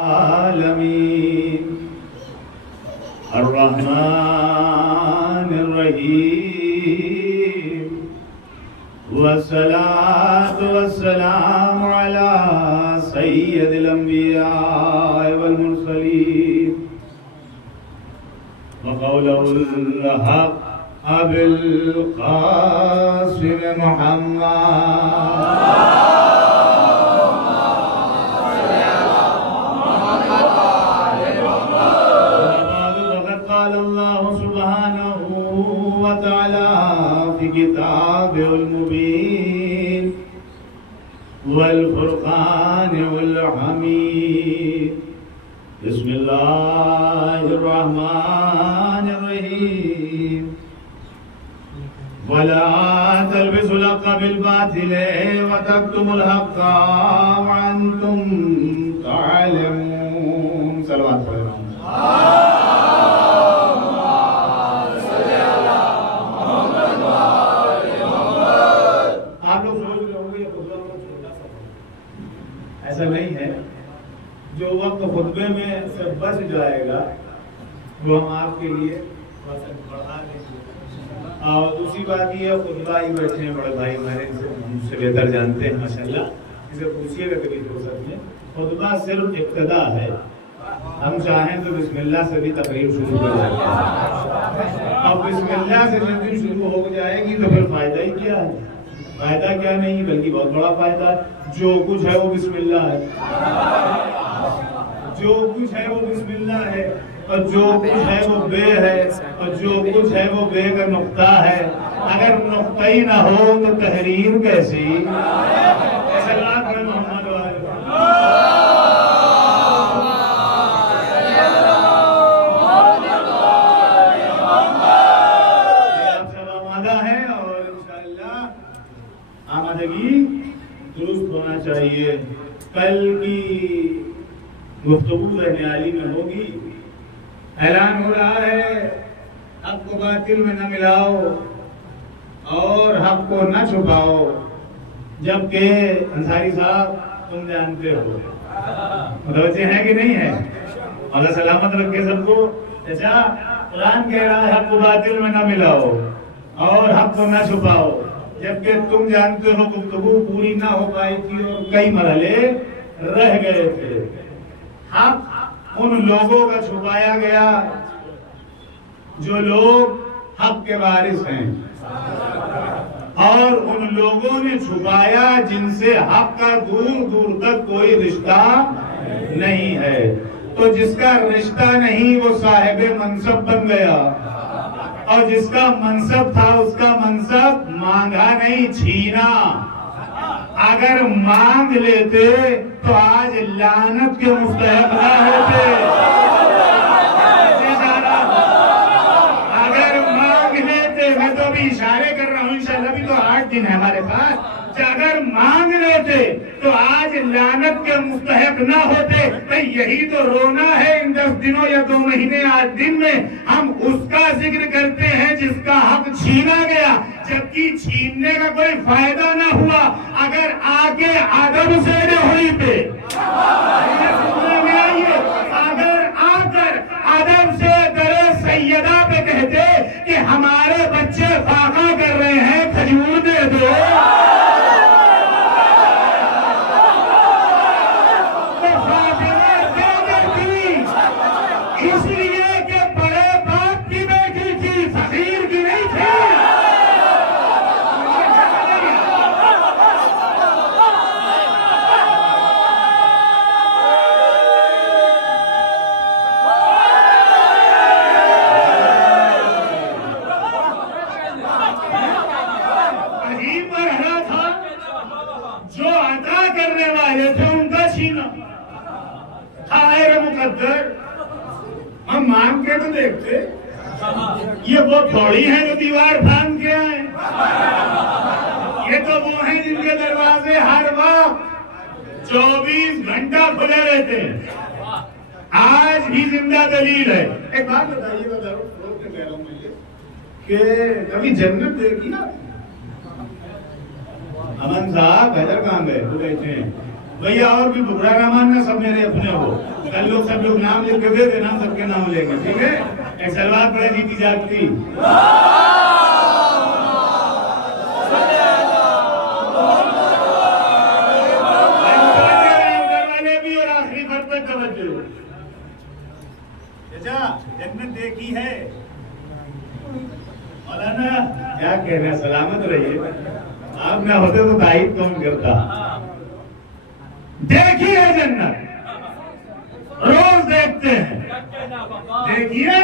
आलमीन अर्रहमानिर्रहीम वस्सलातु वस्सलामु अला सय्यदिल अंबिया वल मुरसलीन व क़ौलुल हक़ अबिल क़ासिम मुहम्मद किताबिल मुबीन वल फुरक़ानिल हमीद बिस्मिल्लाहिर रहमानिर रहीम वला तल्बिसुल हक़्क़ बिल बातिल व तक्तुमुल हक़्क़ व अंतुम तअलमून। सल्लल्लाहु अलैहि वसल्लम। ऐसा नहीं है, जो वक्त खुतबे में से बच जाएगा वो हम आपके लिए बढ़ा देंगे। और दूसरी बात ये, खुतबा ही बैठे हैं बड़े भाई हमारे, हमसे बेहतर जानते हैं माशाल्लाह, इसे पूछिएगा कभी फुर्सत में। खुतबा सिर्फ इब्तिदा है, हम चाहें तो बिस्मिल्लाह से भी तकरीर शुरू कर सकते हैं। अब बिस्मिल्लाह से जब दिन शुरू हो जाएगी तो फिर फायदा ही क्या है? फायदा क्या नहीं, बल्कि बहुत बड़ा फायदा है। जो कुछ है वो बिस्मिल्लाह है, जो कुछ है वो बिस्मिल्लाह है, और जो कुछ है वो बे है, और जो कुछ है वो बे का नुक्ता है। अगर नुक्ता ही ना हो तो तहरीर कैसी? दुरुस्त होना चाहिए। कल की गुफ्तगू रहने वाली में होगी, ऐलान हो रहा है हक को बातिल में न मिलाओ और हक को न छुपाओ। जबकि अंसारी साहब तुम जानते हो, मुतवज्जे हैं कि नहीं है? अल्लाह सलामत रखे सबको। अच्छा, कुरान कह रहा है हक को बातिल में न मिलाओ और हक को न छुपाओ, जबकि तुम जानते हो गुफ्तगू पूरी ना हो पाई थी और कई मरहले रह गए थे। हक उन लोगों का छुपाया गया जो लोग हक के वारिस हैं, और उन लोगों ने छुपाया जिनसे हक का दूर दूर तक कोई रिश्ता नहीं है। तो जिसका रिश्ता नहीं वो साहिबे मनसब बन गया, और जिसका मनसब था उसका मनसब मांगा नहीं, छीना। अगर मांग लेते तो आज लानत के मुस्तहक ना होते। अगर मांग लेते, मैं तो अभी इशारे कर रहा हूँ, इंशाल्लाह भी तो 8 दिन है हमारे पास। अगर मांग लेते तो आज लानत के मुस्तहक ना होते। तो यही तो रोना है इन 10 दिनों या 2 महीने 8 दिन में। हम उसका जिक्र करते हैं जिसका हक छीना गया, जबकि छीनने का कोई फायदा ना हुआ। अगर आके अदब से हुई पे, अगर आकर अदब से दरे सैयदा पे कहते कि हमारे बच्चे फाका कर रहे हैं, खजूर दे दो, इसलिए कि बड़े बाप की बेटी थी, फकीर की नहीं थी। अजीब मरहला था जो अता करने वाले थे उनका छीना। खायर मुकद्दर हम मांग के तो देखते, ये वो थोड़ी है जो दीवार फांद के आए। ये तो वो हैं जिनके दरवाजे हर वक्त 24 घंटा खुले रहते हैं। आज भी जिंदा दलील है। एक बात बताइएगा, कि कभी जन्नत देखी ना? अमन साहब हैदर कहाँ गए? वो बैठे हैं। भैया और भी बुरा ना मानना, सब मेरे अपने हो। कल लोग सब लोग नाम लिख के दे देना, सबके नाम लेंगे, ठीक है? एक सलवार पड़े जीती जागती। वाले भी और आखिरी फर्क पे तवज्जो। जन्नत देखी है मौलाना, क्या कहना, सलामत रहिए। आप ना होते तो दायित्व कौन करता। देखी है जन्नत, रोज देखते हैं, देखिए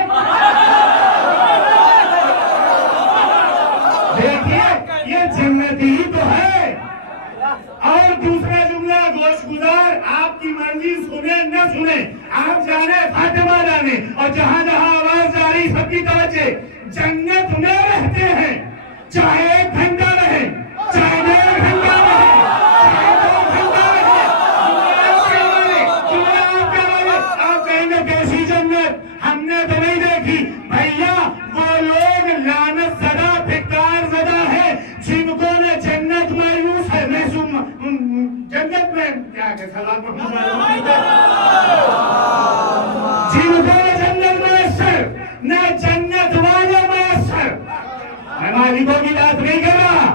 देखिए ये जन्नत ही तो है। और दूसरा जुमला गोशगुजार, आपकी मर्जी, सुने न सुने, आप जाने फातिमा जाने, और जहां जहां आवाज जा रही सबकी तवज्जो। जन्नत में रहते हैं, चाहे 1 घंटा रहे, चाहे 1.5 घंटा रहे, चाहे 2 घंटा रहे। आप कहेंगे कैसी जन्नत, हमने तो नहीं देखी। भैया वो लोग लानत ज़दा, धिक्कार ज़दा है जिनको ने जन्नत मायूस है। जन्नत में क्या है, सलाम जिनको जन्नत मैसर, न जन्नत वाले मैसर। मैं मालिकों की बात नहीं कर रहा,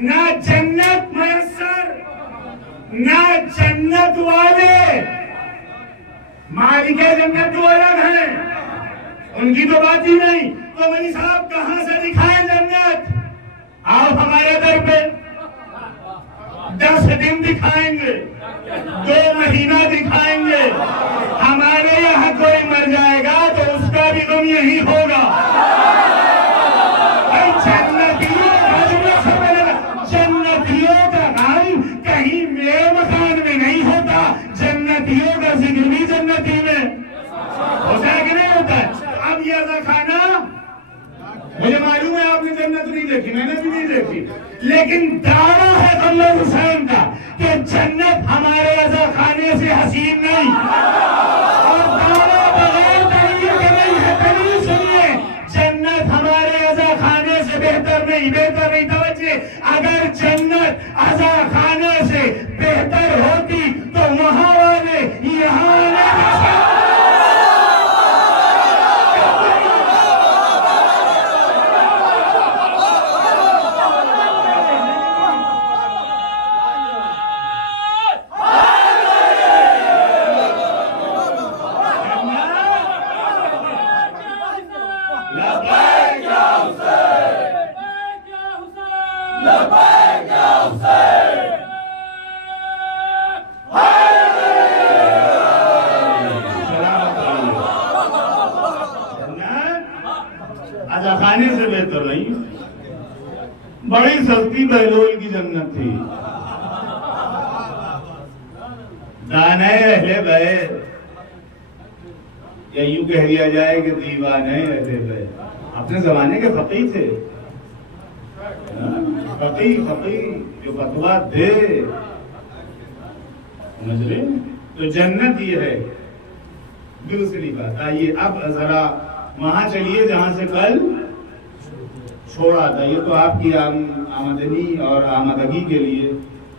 न जन्नत मैसर न जन्नत वाले। मालिक जन्नत तो अलग है, उनकी तो बात ही नहीं। तो मनी साहब कहां से दिखाएं जन्नत? आप हमारे दर पे 10 दिन दिखाएंगे, 2 महीना दिखाएंगे। हमारे यहाँ कोई मर जाएगा तो उसका भी गम यही होगा। जन्नतियों का नाम कहीं मेरे मकान में नहीं होता, जन्नतियों का जिक्र भी जन्नती में होता है कि नहीं होता है? अब ये अज़ा खाना, मुझे मालूम है आपने जन्नत नहीं देखी, मैंने भी नहीं देखी, लेकिन दावा है कमर हुसैन का कि जन्नत हमारे अज़ा खाने से हसीन नहीं। और दावा बगैर दलील के नहीं है। दलील सुनिए, जन्नत हमारे अज़ा खाने से बेहतर नहीं, बेहतर नहीं। तवज्जो, अगर जन्नत अज़ा खाने से बेहतर होती तो वहां वाले यहाँ आने खाने से बेहतर नहीं। बड़ी सस्ती बहलोल की जन्नत थी। दाने अहले बैत, या यूं कह दिया जाए कि दीवाने अहले बैत अपने जमाने के फकीह थे। फकीह जो फतवा दे, समझ रहे? तो जन्नत ये है। दूसरी बात, आइए अब जरा वहां चलिए जहां से कल छोड़ा था। ये तो आपकी आमदनी और आमदगी के लिए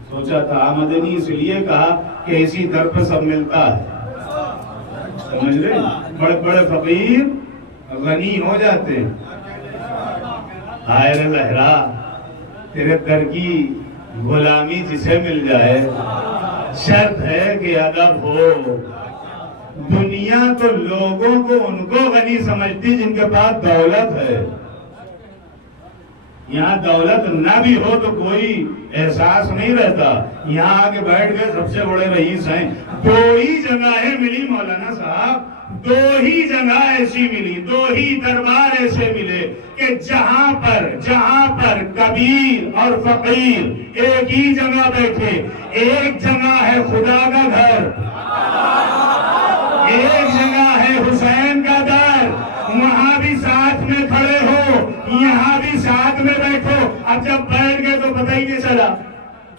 सोचा था। आमदनी इसलिए कहा कि इसी दर पर सब मिलता है, समझ रहे? बड़े बड़े फकीर गनी हो जाते हैं। हाय रे लहरा, तेरे दर की गुलामी जिसे मिल जाए, शर्त है कि अदब हो। दुनिया तो लोगों को उनको गनी समझती जिनके पास दौलत है। यहाँ दौलत ना भी हो तो कोई एहसास नहीं रहता। यहाँ आके बैठ गए सबसे बड़े रईस हैं। 2 ही जगहें मिली मौलाना साहब, 2 ही जगह ऐसी मिली, 2 ही दरबार ऐसे मिले कि जहां पर कबीर और फकीर एक ही जगह बैठे। एक जगह है खुदा का घर, एक जगह है हुसैन का दर। वहां भी साथ में खड़े हो, यहाँ भी साथ में बैठो। अब जब बैठ गए तो पता ही नहीं चला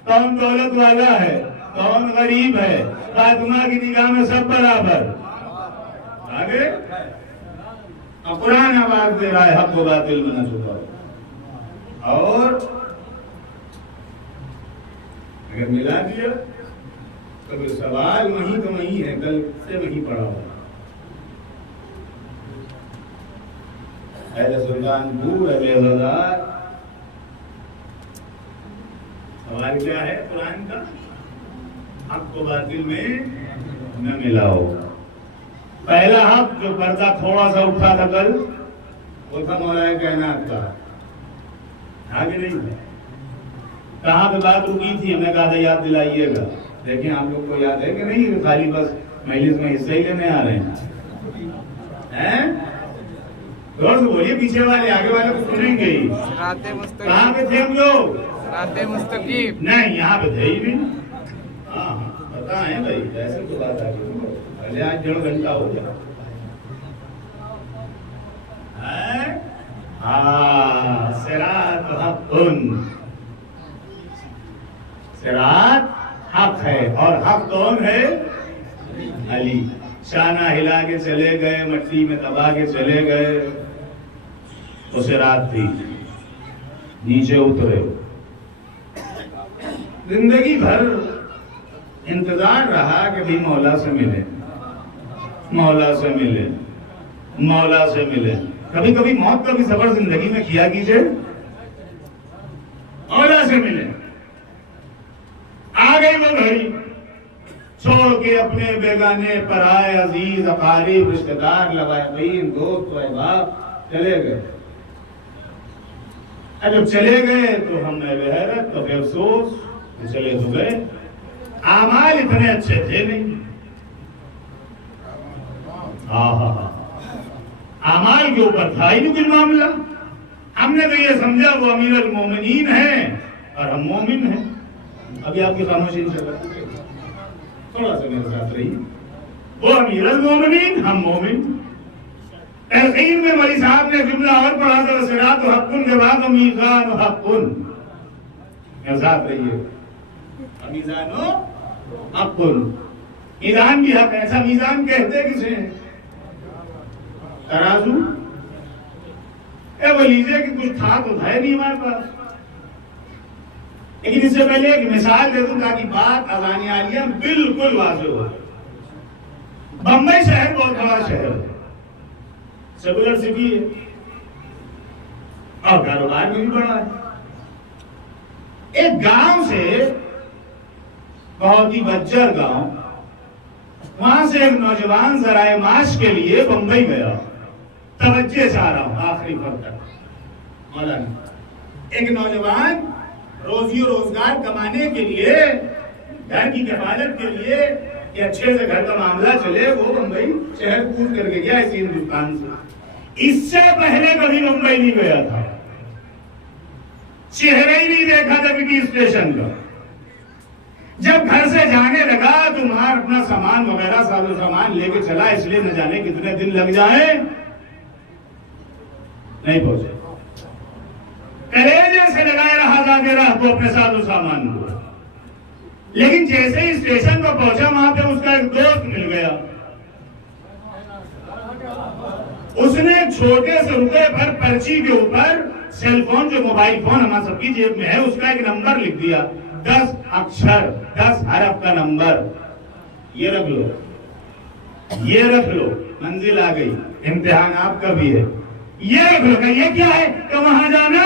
कौन दौलत वाला है, कौन गरीब है। फातिमा की निगाह में सब बराबर। आगे कुरान आवाज दे रहा है, हक व बातिल में न छुपाओ। और अगर मिला दिया तो फिर सवाल वहीं का वहीं है, कल से वहीं पड़ा हुआ। सुल्तानपुर अहलेदार सवाल क्या है कुरान का? हक को बातिल में न मिलाओ। पहला हक जो पर्दा थोड़ा सा उठा था कल, वो था मौलाए कायनात का, आगे नहीं था। कहाँ पे बात रुकी थी? हमने कहा था याद दिलाइएगा। देखें आप लोग को याद है कि नहीं? खाली बस मजलिस में हिस्सा ही लेने आ रहे हैं? जोर से बोलिए, पीछे वाले आगे वाले को सुनेंगे ही। कहाँ पे थे हम लोग? मुस्तकीम नहीं, यहाँ पे थे ही भी। हाँ पता है भाई, ऐसे तो बात आ गई। पहले आज 1.5 घंटा हो गया। सिरात हक़्क़ुन, सिरात हक है। और हक कौन है? अली। शाना हिला के चले गए, मट्टी में दबा के चले गए, तो सिरात थी, नीचे उतरे। जिंदगी भर इंतजार रहा कि भी मौला से मिले, मौला से मिले, मौला से मिले। कभी कभी मौत का भी सफर जिंदगी में किया कीजिए, मौला से मिले। आ गई वो घड़ी, छोड़ के अपने बेगाने पराए अजीज अकारीब रिश्तेदार लवाईन दोस्त अहबाब चले गए। जब चले गए तो हमने बेहरत तो फिर अफसोस, चले तो गए। आमाल इतने अच्छे थे नहीं। आमाल के ऊपर था ही नहीं कुछ मामला। हमने तो ये समझा वो अमीर अल मोमिनीन है और हम मोमिन हैं। अभी आपकी खामोशी से थोड़ा सा मेरे साथ रही। वो अमीर अल मोमिनीन, हम मोमिन। तहकीर में मौलवी साहब ने जुमला और पढ़ा था, सिरात हक़्क़ुन के बाद मीज़ान हक़्क़ुन। मेरे साथ रहिए, मीज़ान हक़्क़ुन, मीज़ान भी हक। ऐसा मीज़ान कहते किसे? तराजू। वो लीजिए कि कुछ था तो है नहीं हमारे पास। लेकिन इससे पहले एक मिसाल दे दूं ताकि बात अज़ानी आलिया बिल्कुल वाज़ेह हो। बंबई शहर बहुत बड़ा शहर है, सेकुलर सिटी है और कारोबार में भी बड़ा है। एक गांव से, बहुत ही बज्जर गांव, वहां से एक नौजवान ज़राए माश के लिए बंबई गया। तवज्जो चाह रहा हूं आखिरी वक्त तक। मौलाना, एक नौजवान रोजी रोजगार कमाने के लिए, घर की किफायत के लिए, कि अच्छे से घर का मामला चले, वो बंबई शहर कूद करके गया इसी हिंदुस्तान से। इससे पहले कभी मुंबई नहीं गया था, चेहरा ही नहीं देखा था किसी स्टेशन का। जब घर से जाने लगा तो वहां अपना सामान वगैरह सारा सामान लेके चला, इसलिए न जाने कितने दिन लग जाए, नहीं पहुंचे। कलेजे से लगाए रहा जाके राह को अपने साथ सामान को। लेकिन जैसे ही स्टेशन पर पहुंचा, वहां पे उसका एक दोस्त मिल गया। उसने छोटे से रुपए पर पर्ची के ऊपर सेलफोन, जो मोबाइल फोन हमारे सबकी जेब में है, उसका एक नंबर लिख दिया, 10 अक्षर 10 हरफ का नंबर। ये रख लो, ये रख लो, मंजिल आ गई, इम्तिहान आपका भी है, ये रख लो। ये क्या है? तो वहां जाना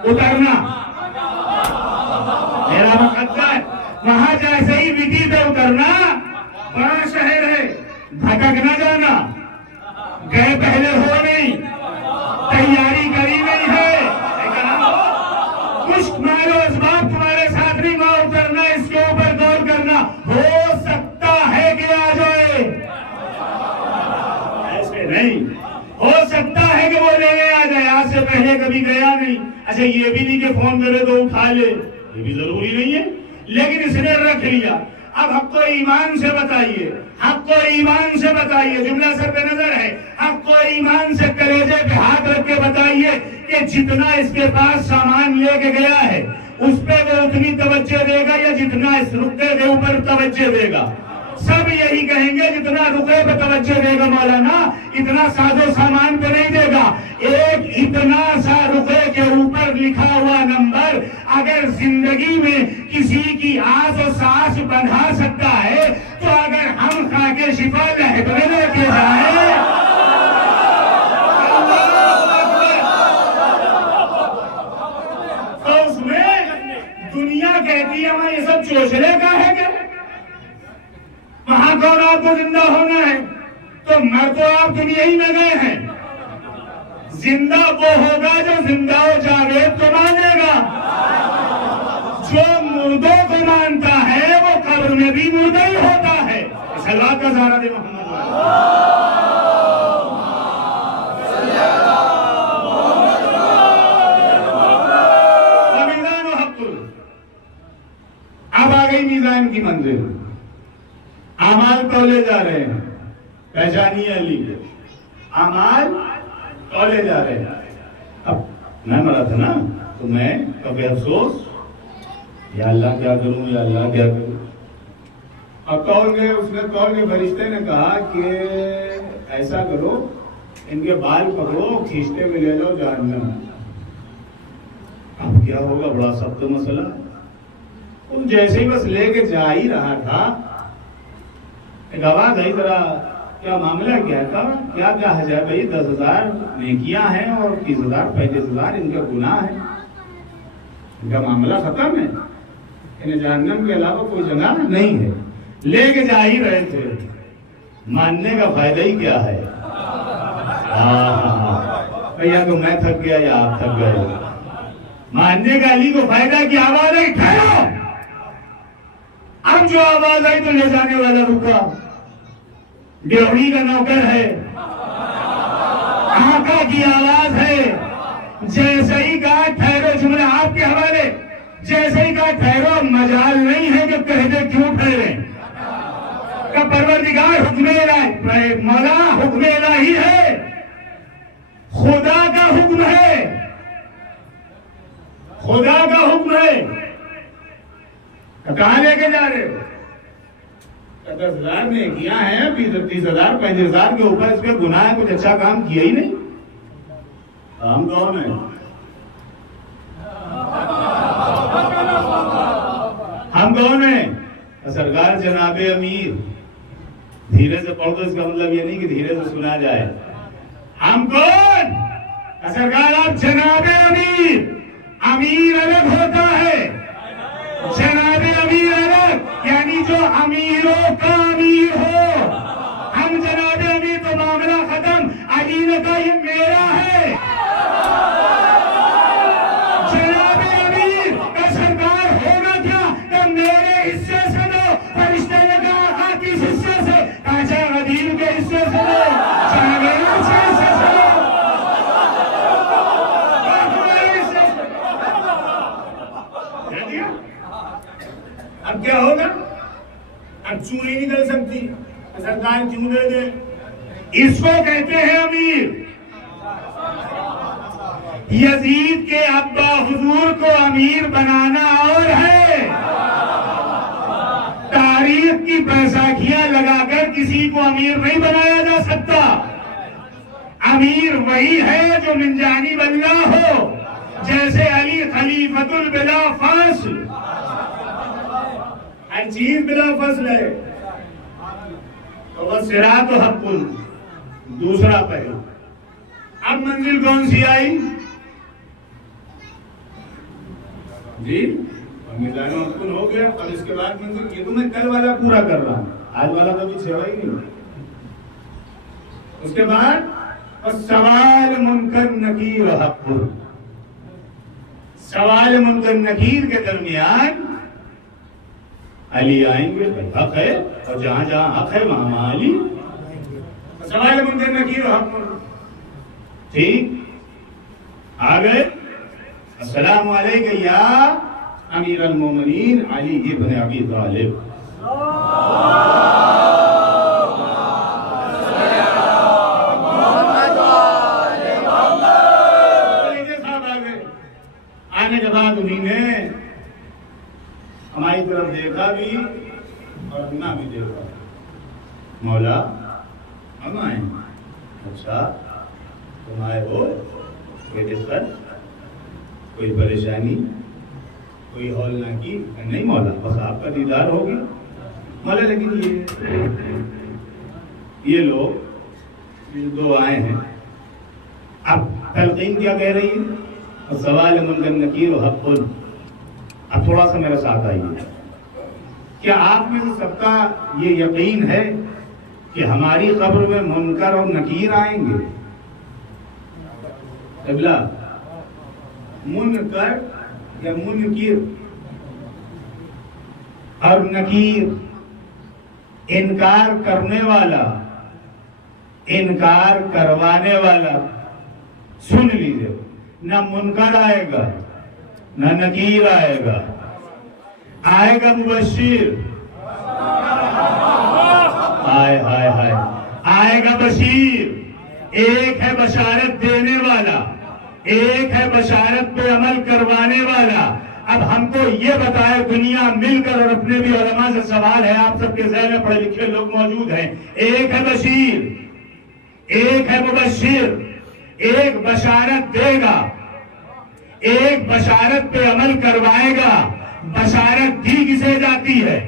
उतरना, मेरा मुकद्दर है। वहां जैसे ही विधि पे उतरना, बड़ा शहर है, भटक ना जाना, गए पहले हो नहीं, तैयारी करी नहीं है, कुछ मारो असबाब तुम्हारे साथ नहीं, वहां उतरना, इसके ऊपर गौर करना। हो सकता है कि आ जाए, ऐसे नहीं, हो सकता है कि वो लेने आ जाए, आज से पहले कभी गया नहीं। अच्छा, ये भी नहीं कि फोन करे तो उठा ले, ये भी जरूरी नहीं है, लेकिन इसने रख लिया। अब हमको ईमान से बताइए, हमको ईमान से बताइए, जुमला सर पे नजर है, हमको ईमान से कलेजे पे हाथ रख के बताइए कि जितना इसके पास सामान लेके गया है उस पे वो उतनी तवज्जो देगा या जितना इस रुपये के ऊपर तवज्जो देगा? सब यही कहेंगे जितना रुपए पे तवज्जो देगा मौलाना इतना साजो सामान पे नहीं देगा। एक इतना सा रुपए के ऊपर लिखा हुआ नंबर अगर जिंदगी में किसी की आस और सांस बंधा सकता है तो अगर हम खा के शिफा लहबरे लेके जाए तो उसमें दुनिया कहती है मैं ये सब चोचले का है क्या? वहां कौन आपको जिंदा होना है? तो मर तो आप दुनिया ही में गए हैं। जिंदा वो होगा जो जिंदा हो जावेद को मानेगा। जो मुर्दों को मानता है वो कब्र में भी मुर्दा ही होता है। सलात का सहारा दे मोहम्मद। अब आ गई मीज़ान की मंजिल। आमाल तौले जा रहे हैं, पहचानिए अली आमाल तौले जा रहे हैं। अब मैं मरा था ना तो मैं कभी अफसोस या अल्लाह क्या करूं या अल्लाह क्या करूं। अब कौल गए उसने कौल के फरिश्ते ने कहा कि ऐसा करो इनके बाल पकड़ो खींचते हुए ले लो जहन्नम। अब क्या होगा? बड़ा सख्त मसला। तुम जैसे ही बस लेके जा ही रहा था एक आवाज आई जरा क्या मामला क्या था? क्या क्या है भाई? 10,000 नेकियां हैं और 30,000 35,000 इनका गुनाह है। इनका मामला खत्म है। इन्हें जहन्नम के अलावा कोई जगह नहीं है। लेके जा ही रहे थे। मानने का फायदा ही क्या है? भैया तो मैं थक गया या आप थक गए। मानने का अली को फायदा की आवाज आई ठहरो। अब जो आवाज आई तो ले जाने वाला रुका। ड्योढ़ी का नौकर है, आका की आवाज है। जैसे ही कहा ठहरो, जुमला आपके हवाले, जैसे ही कहा ठहरो मजाल नहीं है जो कह दे क्यों ठहरे। का परवरदिगार हुक्म इलाही, मौला हुक्म इलाही है, खुदा का हुक्म है, खुदा का हुक्म है। कहाँ लेके जा रहे हो? 10,000 में किया है 30,000 35,000 के ऊपर इसके गुनाह है। कुछ अच्छा काम किया ही नहीं। हम कौन है? हम कौन है? सरकार जनाबे अमीर। धीरे से पढ़ दो, इसका मतलब ये नहीं कि धीरे से सुना जाए। हम कौन? सरकार आप जनाबे अमीर। अमीर अलग होता है, जनाबे अमीर अलग, यानी जो अमीरों का अमीर हो। हम जनाबे अमीर तो मामला खत्म। अली ने कहा ये मेरा है। जनाबे अमीर का सरकार होगा क्या? तो मेरे हिस्से से दो। फरिश्ते ने कहा किस हिस्से से? काचा गदीर के हिस्से से दो, जनाबे के हिस्से से दो। अब क्या होगा? अब चूं नहीं निकल सकती, सरकार क्यों दे दे? इसको कहते हैं अमीर। यजीद के अब्बा हुजूर को अमीर बनाना और है। तारीख की बैसाखियां लगाकर किसी को अमीर नहीं बनाया जा सकता। अमीर वही है जो मिन जानिब अल्लाह हो। जैसे अली खलीफतुल बिला फास्ल, हर चीज बिला फसल है। तो वह सिरात हक़्क़ुल दूसरा पहलू। अब मंजिल कौन सी आई जी? मीज़ान हक़्क़ुल हो गया। और इसके बाद मंजिल ये तो मैं कल वाला पूरा कर रहा हूं, आज वाला तो अभी छेड़ा ही नहीं। उसके बाद सवाल मुनकर नकीर हक़्क़ुल। सवाल मुनकर नकीर के दरमियान अली आएंगे। हक है और जहां जहां हक है वहां अली। सवाल मुनकर नकीर हक़्क़ुल। ठीक आ गए। अस्सलामु अलैका या अमीरुल मोमिनीन अली इब्न अबी तालिब। आने के बाद उन्हीं ने हमारी तरफ देखा भी और अपना भी देखा। मौला हम आए। अच्छा तुम आए हो, कोई दिक्कत, कोई परेशानी, कोई हौल ना की? नहीं मौला, बस आपका दीदार हो गया। मौला लेकिन ये लोग दो आए हैं, अब तलकीन क्या कह रही है? सवाल मुनकर नकीर और हक़्क़ुन। अब थोड़ा सा मेरे साथ आइए। क्या आप में से सबका ये यकीन है कि हमारी कब्र में मुनकर और नकीर आएंगे? अबला मुनकर या मुनकिर और नकीर, इनकार करने वाला, इनकार करवाने वाला। सुन लीजिए, ना मुनकर आएगा ना नकीर आएगा, आएगा मुबश्शिर। हाय हाय हाय, आएगा बशीर। एक है बशारत देने वाला, एक है बशारत पे अमल करवाने वाला। अब हमको ये बताए दुनिया मिलकर, और अपने भी उलमा से सवाल है, आप सबके ज़हन में पढ़े लिखे लोग मौजूद हैं। एक है बशीर, एक है मुबश्शिर। एक बशारत देगा, एक बशारत पे अमल करवाएगा। बशारत दी किसे जाती है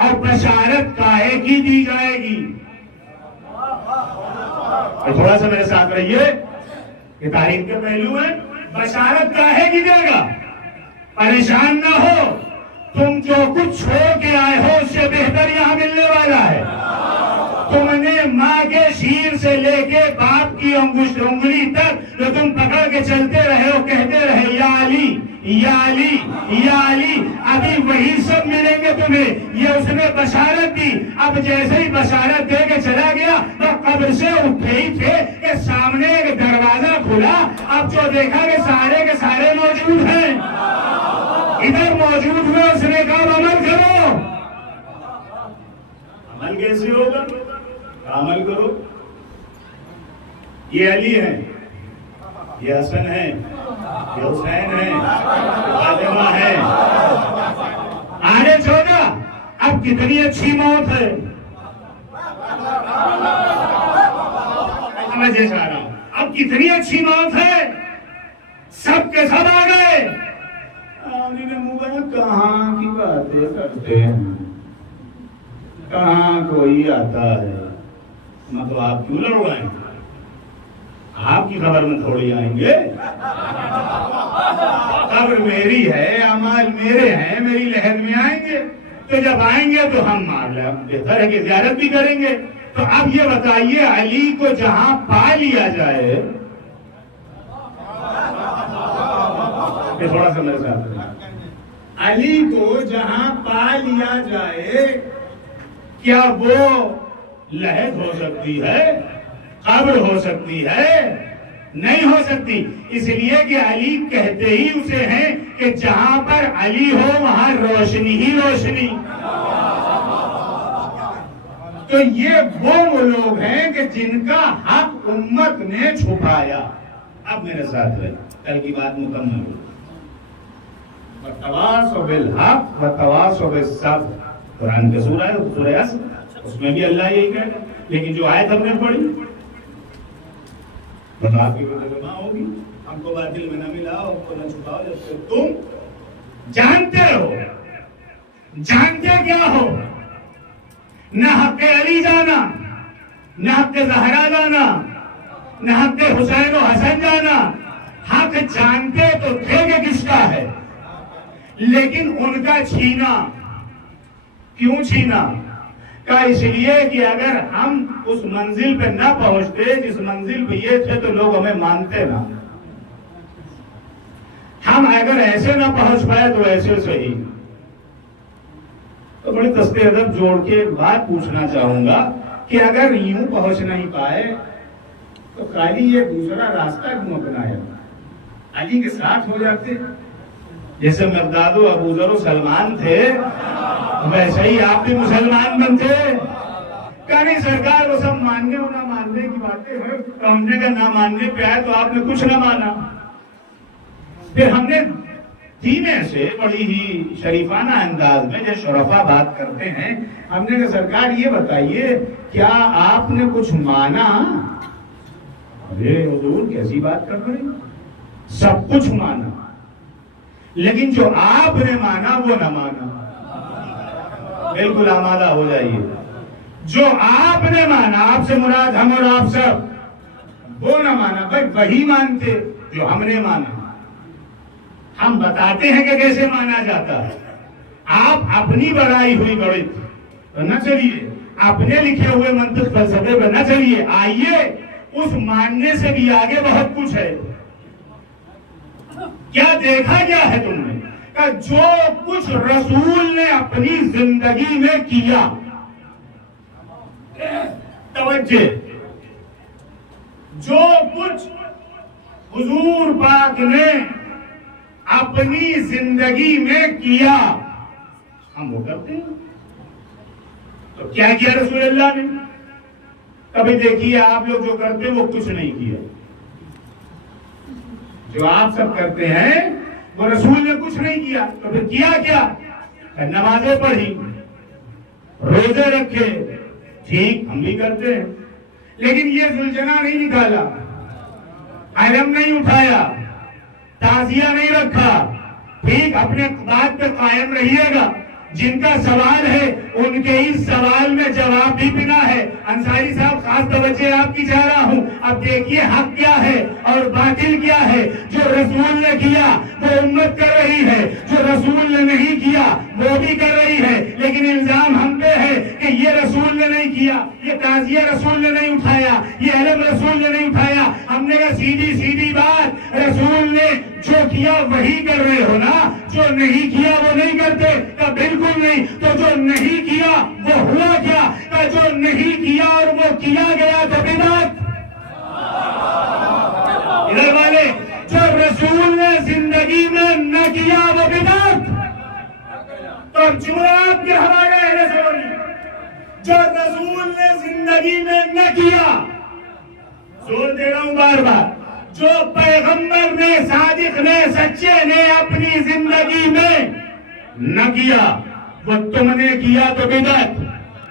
और बशारत काहे की दी जाएगी? तो थोड़ा सा मेरे साथ रहिए, ये तारीख के पहलू है। बशारत काहे की देगा? परेशान ना हो, तुम जो कुछ छोड़ के आए हो उससे बेहतर यहाँ मिलने वाला है। तुमने माँ के शीर से लेके बाप की उंगली तक जो तुम पकड़ के चलते रहे हो, कहते रहे या अली या अली या अली, अभी वही सब मिलेंगे तुम्हें। ये उसने बशारत दी। अब जैसे ही बशारत दे के चला गया तो कब्र से उठे ही थे कि सामने एक दरवाजा खुला। अब जो देखा कि सारे के सारे मौजूद हैं, इधर मौजूद हुए। उसने कहा अमल करो। अमल कैसे होगा? अमल करो। ये अली है, ये हसन है, ये हुसैन है, फातिमा है। आगे छोड़ा, अब कितनी अच्छी मौत है। मैं जैसा आ रहा हूं, अब कितनी अच्छी मौत है। सब के सब आ गए। कहाँ की बातें करते हैं, कहाँ कोई आता है। मतलब आप क्यों लड़वाएं? आपकी खबर में थोड़ी आएंगे। खबर मेरी है, अमाल मेरे हैं, मेरी लहर में आएंगे। तो जब आएंगे तो हम बेहतर है कि ज़ियारत भी करेंगे। तो अब ये बताइए, अली को जहां पा लिया जाए, थोड़ा सा मेरे साथ, अली को जहां पा लिया जाए, क्या वो लहद हो सकती है? कब्र हो सकती है? नहीं हो सकती। इसलिए कि अली कहते ही उसे हैं कि जहां पर अली हो वहां रोशनी ही रोशनी। तो ये वो लोग हैं कि जिनका हक उम्मत ने छुपाया। अब मेरे साथ रहे, कल की बात मुकम्मल हो। तवासो बिल हक व तवासो बिस सब्र, कुरान के सूरा है, सूरा यासीन, उसमें भी अल्लाह यही कह रहा है। लेकिन जो आयत हमने पढ़ी, बस आपकी गुनाह होगी। हमको बातिल में न मिलाओ, हमको न छुपाओ, जब तक तुम जानते हो। जानते क्या हो? न हक़ अली जाना, न हक़ ज़हरा जाना, न हक़ हुसैन और हसन जाना। हक जानते तो थे कि किसका है, लेकिन उनका छीना। क्यों छीना? का इसलिए कि अगर हम उस मंजिल पे न पहुंचते जिस मंजिल पे ये थे, तो लोग हमें मानते ना। हम अगर ऐसे ना पहुंच पाए तो ऐसे सही। तो बड़ी तस्ते अदब जोड़ के एक बात पूछना चाहूंगा कि अगर यूं पहुंच नहीं पाए तो खाली ये दूसरा रास्ता क्यों अपनाया? अली के साथ हो जाते। जैसे मिक़दाद अबू ज़र सलमान थे, वैसे ही आप भी मुसलमान बनते। कहने सरकार वो सब मानने और ना मानने की बातें हैं। तो हमने का ना मानने पे आए तो आपने कुछ ना माना। फिर हमने धीमे से बड़ी ही शरीफाना अंदाज में जो शरफा बात करते हैं, हमने कहा सरकार ये बताइए क्या आपने कुछ माना? अरे हुजूर कैसी बात कर रहे हैं, सब कुछ माना, लेकिन जो आपने माना वो न माना। बिल्कुल आमादा हो जाइए। जो आपने माना, आपसे मुराद हम और आप सब, वो न माना। भाई वही मानते जो हमने माना। हम बताते हैं कि कैसे माना जाता है। आप अपनी बढ़ाई हुई गणित तो न चलिए, अपने लिखे हुए मंत्र फलसफे पर न चलिए। आइए उस मानने से भी आगे बहुत कुछ है। क्या देखा क्या है तुमने? का जो कुछ रसूल ने अपनी जिंदगी में किया, तवज्जो, जो कुछ हुजूर पाक ने अपनी जिंदगी में किया, हम वो करते हैं। तो क्या किया रसूल अल्लाह ने? कभी देखिए आप लोग जो करते हैं वो कुछ नहीं किया। जो आप सब करते हैं वो रसूल ने कुछ नहीं किया। तो फिर किया क्या? नमाजें पढ़ी, रोजे रखे, ठीक हम भी करते हैं, लेकिन ये जुलझना नहीं निकाला, अलम नहीं उठाया, ताजिया नहीं रखा। ठीक अपने बात पे कायम रहिएगा। जिनका सवाल है उनके इस सवाल में जवाब भी बिना है। अंसारी साहब खास तवज्जो आपकी चाह रहा हूं। अब देखिए हक क्या है और बातिल क्या है। जो रसूल ने किया वो उम्मत कर रही है, जो रसूल ने नहीं किया वो भी कर रही है, लेकिन इल्जाम हम पे है कि ये रसूल ने नहीं किया, ये ताजिया रसूल ने नहीं उठाया, ये अलम रसूल ने नहीं उठाया। हमने कहा सीधी सीधी बात, रसूल ने जो किया वही कर रहे हो ना, जो नहीं किया वो नहीं करते का? बिल्कुल नहीं। तो जो नहीं किया वो हुआ क्या? का जो नहीं किया और वो किया गया तो बिदअत। इधर वाले, जो रसूल ने जिंदगी में न किया वो बिदअत। तो अब जुमला आपके हवाले है, जो रसूल ने जिंदगी में न किया, जोर दे रहा हूं बार बार, जो पैगंबर ने, सादिक ने, सच्चे ने अपनी जिंदगी में न किया वो तुमने किया तो बिदअत,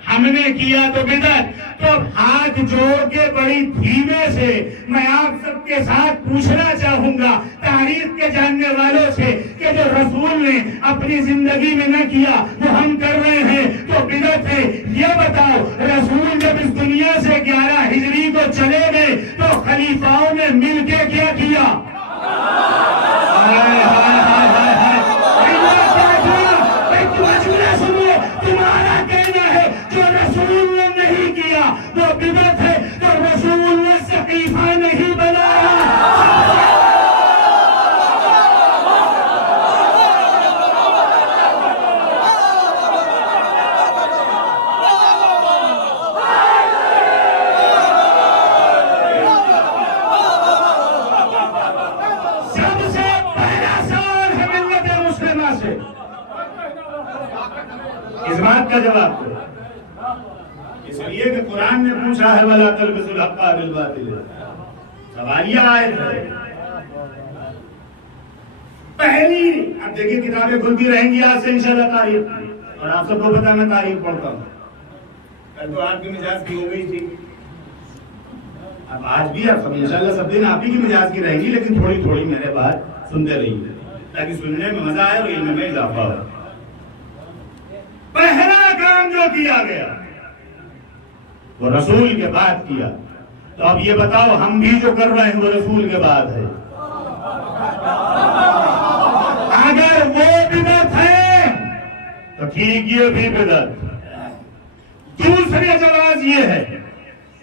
हमने किया तो बिदअत। तो हाथ जोड़ के बड़ी धीमे से मैं आप सबके साथ पूछना चाहूंगा, तारीख के जानने वालों से, कि जो रसूल ने अपनी जिंदगी में न किया वो हम कर रहे हैं तो बिदअत है। ये बताओ, रसूल जब इस दुनिया से 11 हिजरी को चले गए तो खलीफाओं ने मिलके क्या किया? हाय हाय हाय हाय हाय। सुनो, तुम्हारा कहना है जो रसूल ने नहीं किया वो बिदअत है, तो रसूल ने सकीफा नहीं बनाया। सबसे पहला सवाल है मिल्लत मुस्लिमा से, इस बात का जवाब दो। इसलिए कि कुरान ने पूछा है वला तल्बिसुल हक़्क़ बिल बातिल, सवालिया आयत है पहली। अब देखिए किताबें खुलती रहेंगी आज से इंशाल्लाह तारीख, और आप सबको पता मैं तारीख पढ़ता हूँ। कल तो आपकी मिजाज की हो गई थी, अब आज भी आप सब इंशाल्लाह सब दिन आप ही की मिजाज की रहेंगी, लेकिन थोड़ी थोड़ी मेरे बात सुनते रहिए ताकि सुनने में मजा आए और इल्म में इजाफा हो। पहला काम जो किया गया वो रसूल के बाद किया। तो अब ये बताओ, हम भी जो कर रहे हैं वो रसूल के बाद है। अगर वो बिदअत है तो ठीक, ये भी बिदअत। दूसरे जवाब ये है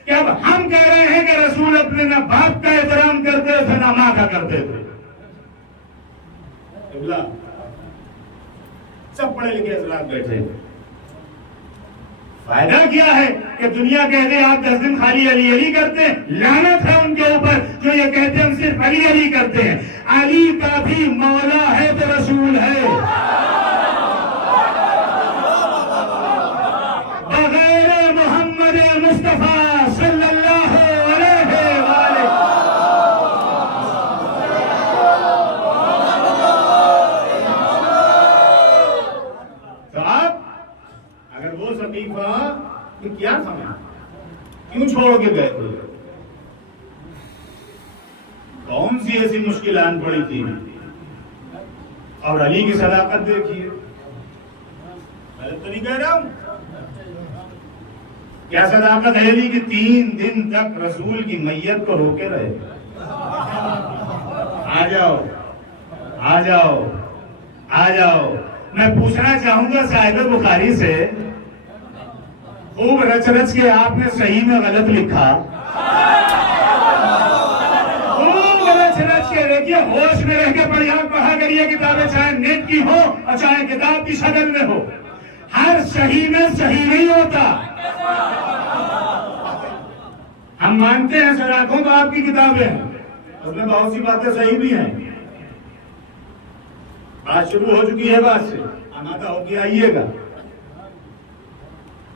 कि अब हम कह रहे हैं कि रसूल अपने ना बाप का एहतराम करते थे ना माँ का करते थे। सब पढ़े लिखे हजरात बैठे, फायदा क्या है कि दुनिया कह दे आप 10 दिन खाली अली अली करते हैं। लानत है उनके ऊपर जो ये कहते हैं हम सिर्फ अली अली करते हैं। अली का भी मौला है तो रसूल है। बगैर मोहम्मद मुस्तफा सल्लल्लाहु अलैहि वसल्लम क्यों छोड़ के गए थे? कौन सी ऐसी मुश्किल आन पड़ी थी? और अली की सदाकत देखिए। मैं तो नहीं कह रहा हूं, क्या सदाकत है अली की? 3 दिन तक रसूल की मैयत को रोके रहे। आ जाओ, आ जाओ, आ जाओ। मैं पूछना चाहूंगा साहिब बुखारी से, खूब रच रच के आपने सही में गलत लिखा, खूब रच रच के देखिए, होश में रह के पढ़ा करिए किताबें, चाहे नेट की हो और चाहे किताब की शक्ल में हो। हर सही में सही नहीं होता। हम मानते हैं सलाखों तो आपकी किताबें हैं, उसमें बहुत सी बातें सही भी हैं। बात शुरू हो चुकी है, बात से आमादा होके आइएगा।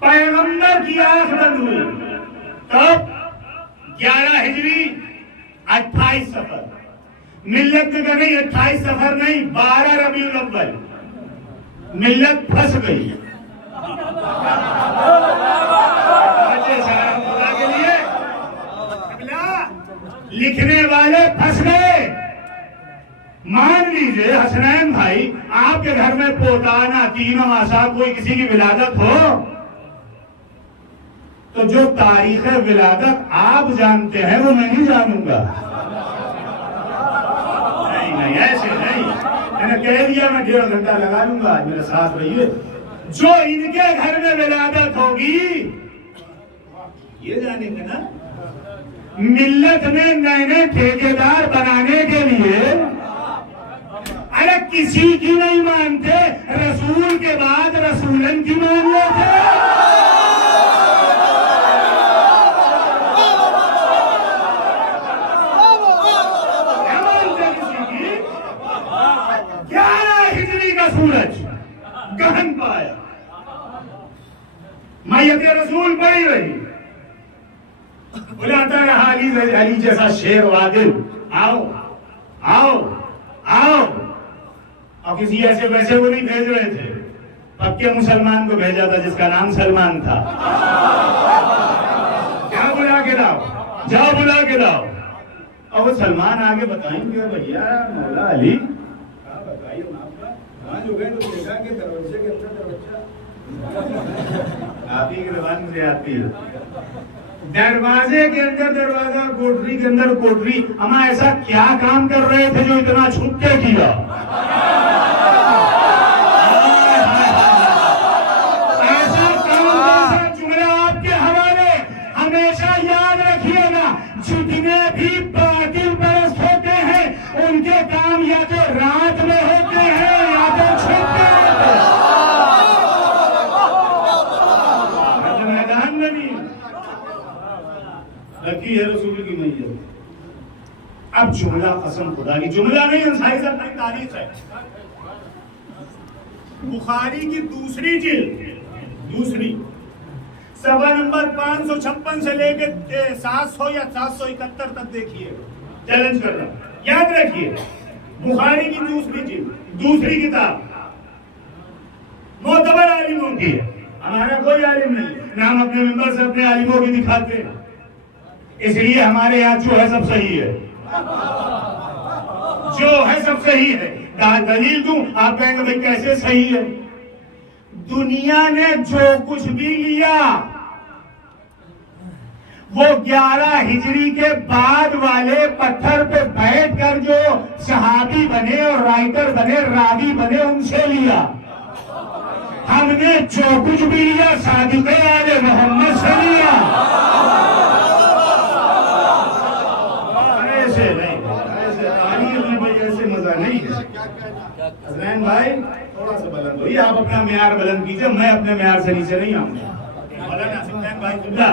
पैगंबर की आंख बंद हुई तब 11 हिजरी 28 सफर, मिल्लत का नहीं, 28 सफर नहीं, 12 रबीउल अव्वल मिल्लत फंस गई। के लिए लिखने वाले फंस गए। मान लीजिए हसनैन भाई, आपके घर में पोताना तीनों मासा कोई किसी की विलादत हो, तो जो तारीख विलादत आप जानते हैं वो मैं नहीं जानूंगा। नहीं नहीं, ऐसे नहीं। मैंने कह दिया मैं 1.5 घंटा लगा लूंगा, आज मेरे साथ रहिए। जो इनके घर में विलादत होगी ये जानेंगे ना। मिल्लत में नए नए ठेकेदार बनाने के लिए, अरे किसी की नहीं मानते, रसूल के बाद रसूलन की मान लेते। सूरज गहन पाया, मैयत रसूल पड़ी रही, बुलाता रहा अली जैसा शेर वादिल, आओ आओ आओ। और किसी ऐसे वैसे को नहीं भेज रहे थे, पक्के मुसलमान को भेजा था जिसका नाम सलमान था। क्या बुला के लाओ, जाओ बुला के लाओ। और वो सलमान आगे बताएंगे, भैया मौला अली बताइए जो गए तो देखा कि दरवाजे के अंदर दरवाजा आप ही की जबान से आती है, दरवाजे के अंदर दरवाजा, कोठरी के अंदर कोठरी। हम ऐसा क्या काम कर रहे थे जो इतना छुप के किया? ऐसा काम, ऐसा जुमला आपके हवाले हमेशा याद रखिएगा। जितने भी बातिल परस्त होते हैं उनके काम या तो रात में होते हैं या तो छुपके होते हैं, मैदान में नहीं। लकी है रसूल की मैयत। अब जुमला कसम खुदा की, जुमला नहीं, अंसारी साहब की तारीख है। बुखारी की दूसरी जिल्द, दूसरी सभा नंबर 556 से लेके 700 या 771 तक देखिए, चैलेंज कर रहा हूं, याद रखिए। बुखारी की दूसरी जिल्द, दूसरी किताब, मोतबर आलिमों की है, हमारा कोई आलिम नहीं, ना हम अपने मेंबर से अपने आलिमों की दिखाते, इसलिए हमारे यहाँ जो है सब सही है, जो है सब सही है। दलील दूं, आप कहेंगे भाई कैसे सही है? दुनिया ने जो कुछ भी लिया वो 11 हिजरी के बाद वाले पत्थर पे बैठकर जो सहाबी बने और राइटर बने, रावी बने, उनसे लिया। हमने जो कुछ भी लिया सादिक़े आले मोहम्मद से लिया। ऐसे नहीं, ऐसे तारीख में भाई ऐसे मजा नहीं है। हसनैन भाई थोड़ा सा बुलंद होइए, आप अपना मेयार बुलंद कीजिए, मैं अपने मेयार से नीचे नहीं आऊंगा। मौलाना हसनैन भाई खुदा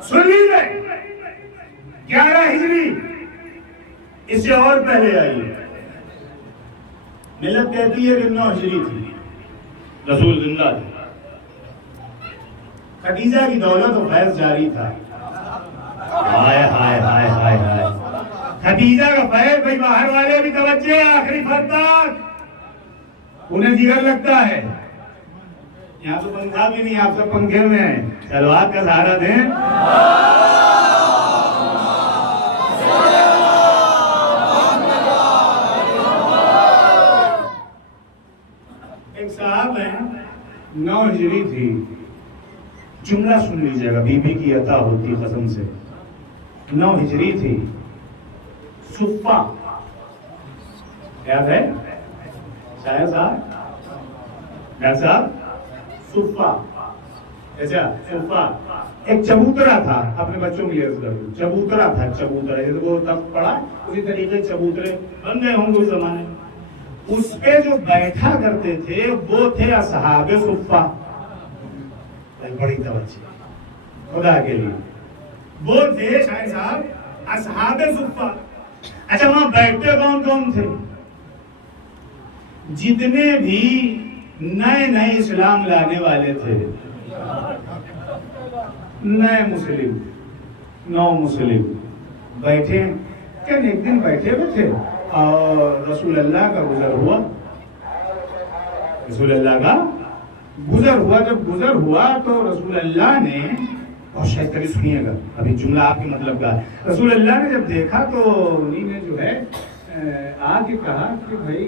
सुन लीजिए, 11 हिजरी, इससे और पहले आई है। मिलत कहती है कि 9 हिजरी थी, रसूल जिंदा थे, खदीजा की दौलत और फैज जारी था। हाय हाय हाय हाय हाय, खदीजा का फैज, भाई बाहर वाले भी तवज्जो, आखिरी फर्द तक उन्हें जिगर लगता है। यहाँ तो पंखा भी नहीं, आप सब पंखे में हैं। सलवार का सहारा दें। एक साहब हैं, 9 हिजरी थी, जुमला सुन लीजिएगा, बीबी की अता होती कसम से। 9 हिजरी थी, सुफ्फा याद है शायद साहब, डॉक्टर साहब, सुफ्फा, अच्छा सुफ्फा एक चबूतरा था। अपने बच्चों के लिए चबूतरा था, चबूतरा जैसे वो तब पढ़ा उसी तरीके चबूतरे बन गए होंगे उस जमाने। उस पे जो बैठा करते थे वो थे असहाबे सुफ्फा। बड़ी तवज्जो खुदा के लिए, वो थे शायद साहब असहाबे सुफ्फा। अच्छा वहां बैठते कौन कौन थे? जितने भी नए नए इस्लाम लाने वाले थे, नए मुस्लिम, नौ मुस्लिम बैठे। क्या एक दिन बैठे हुए थे और रसूल अल्लाह का गुजर हुआ। रसूल अल्लाह का गुजर हुआ। जब गुजर हुआ तो रसूल अल्लाह ने, और शायद कभी सुनिएगा, अभी जुमला आपके मतलब का है। रसूल अल्लाह ने जब देखा तो उन्हीं ने जो है आके कहा कि भाई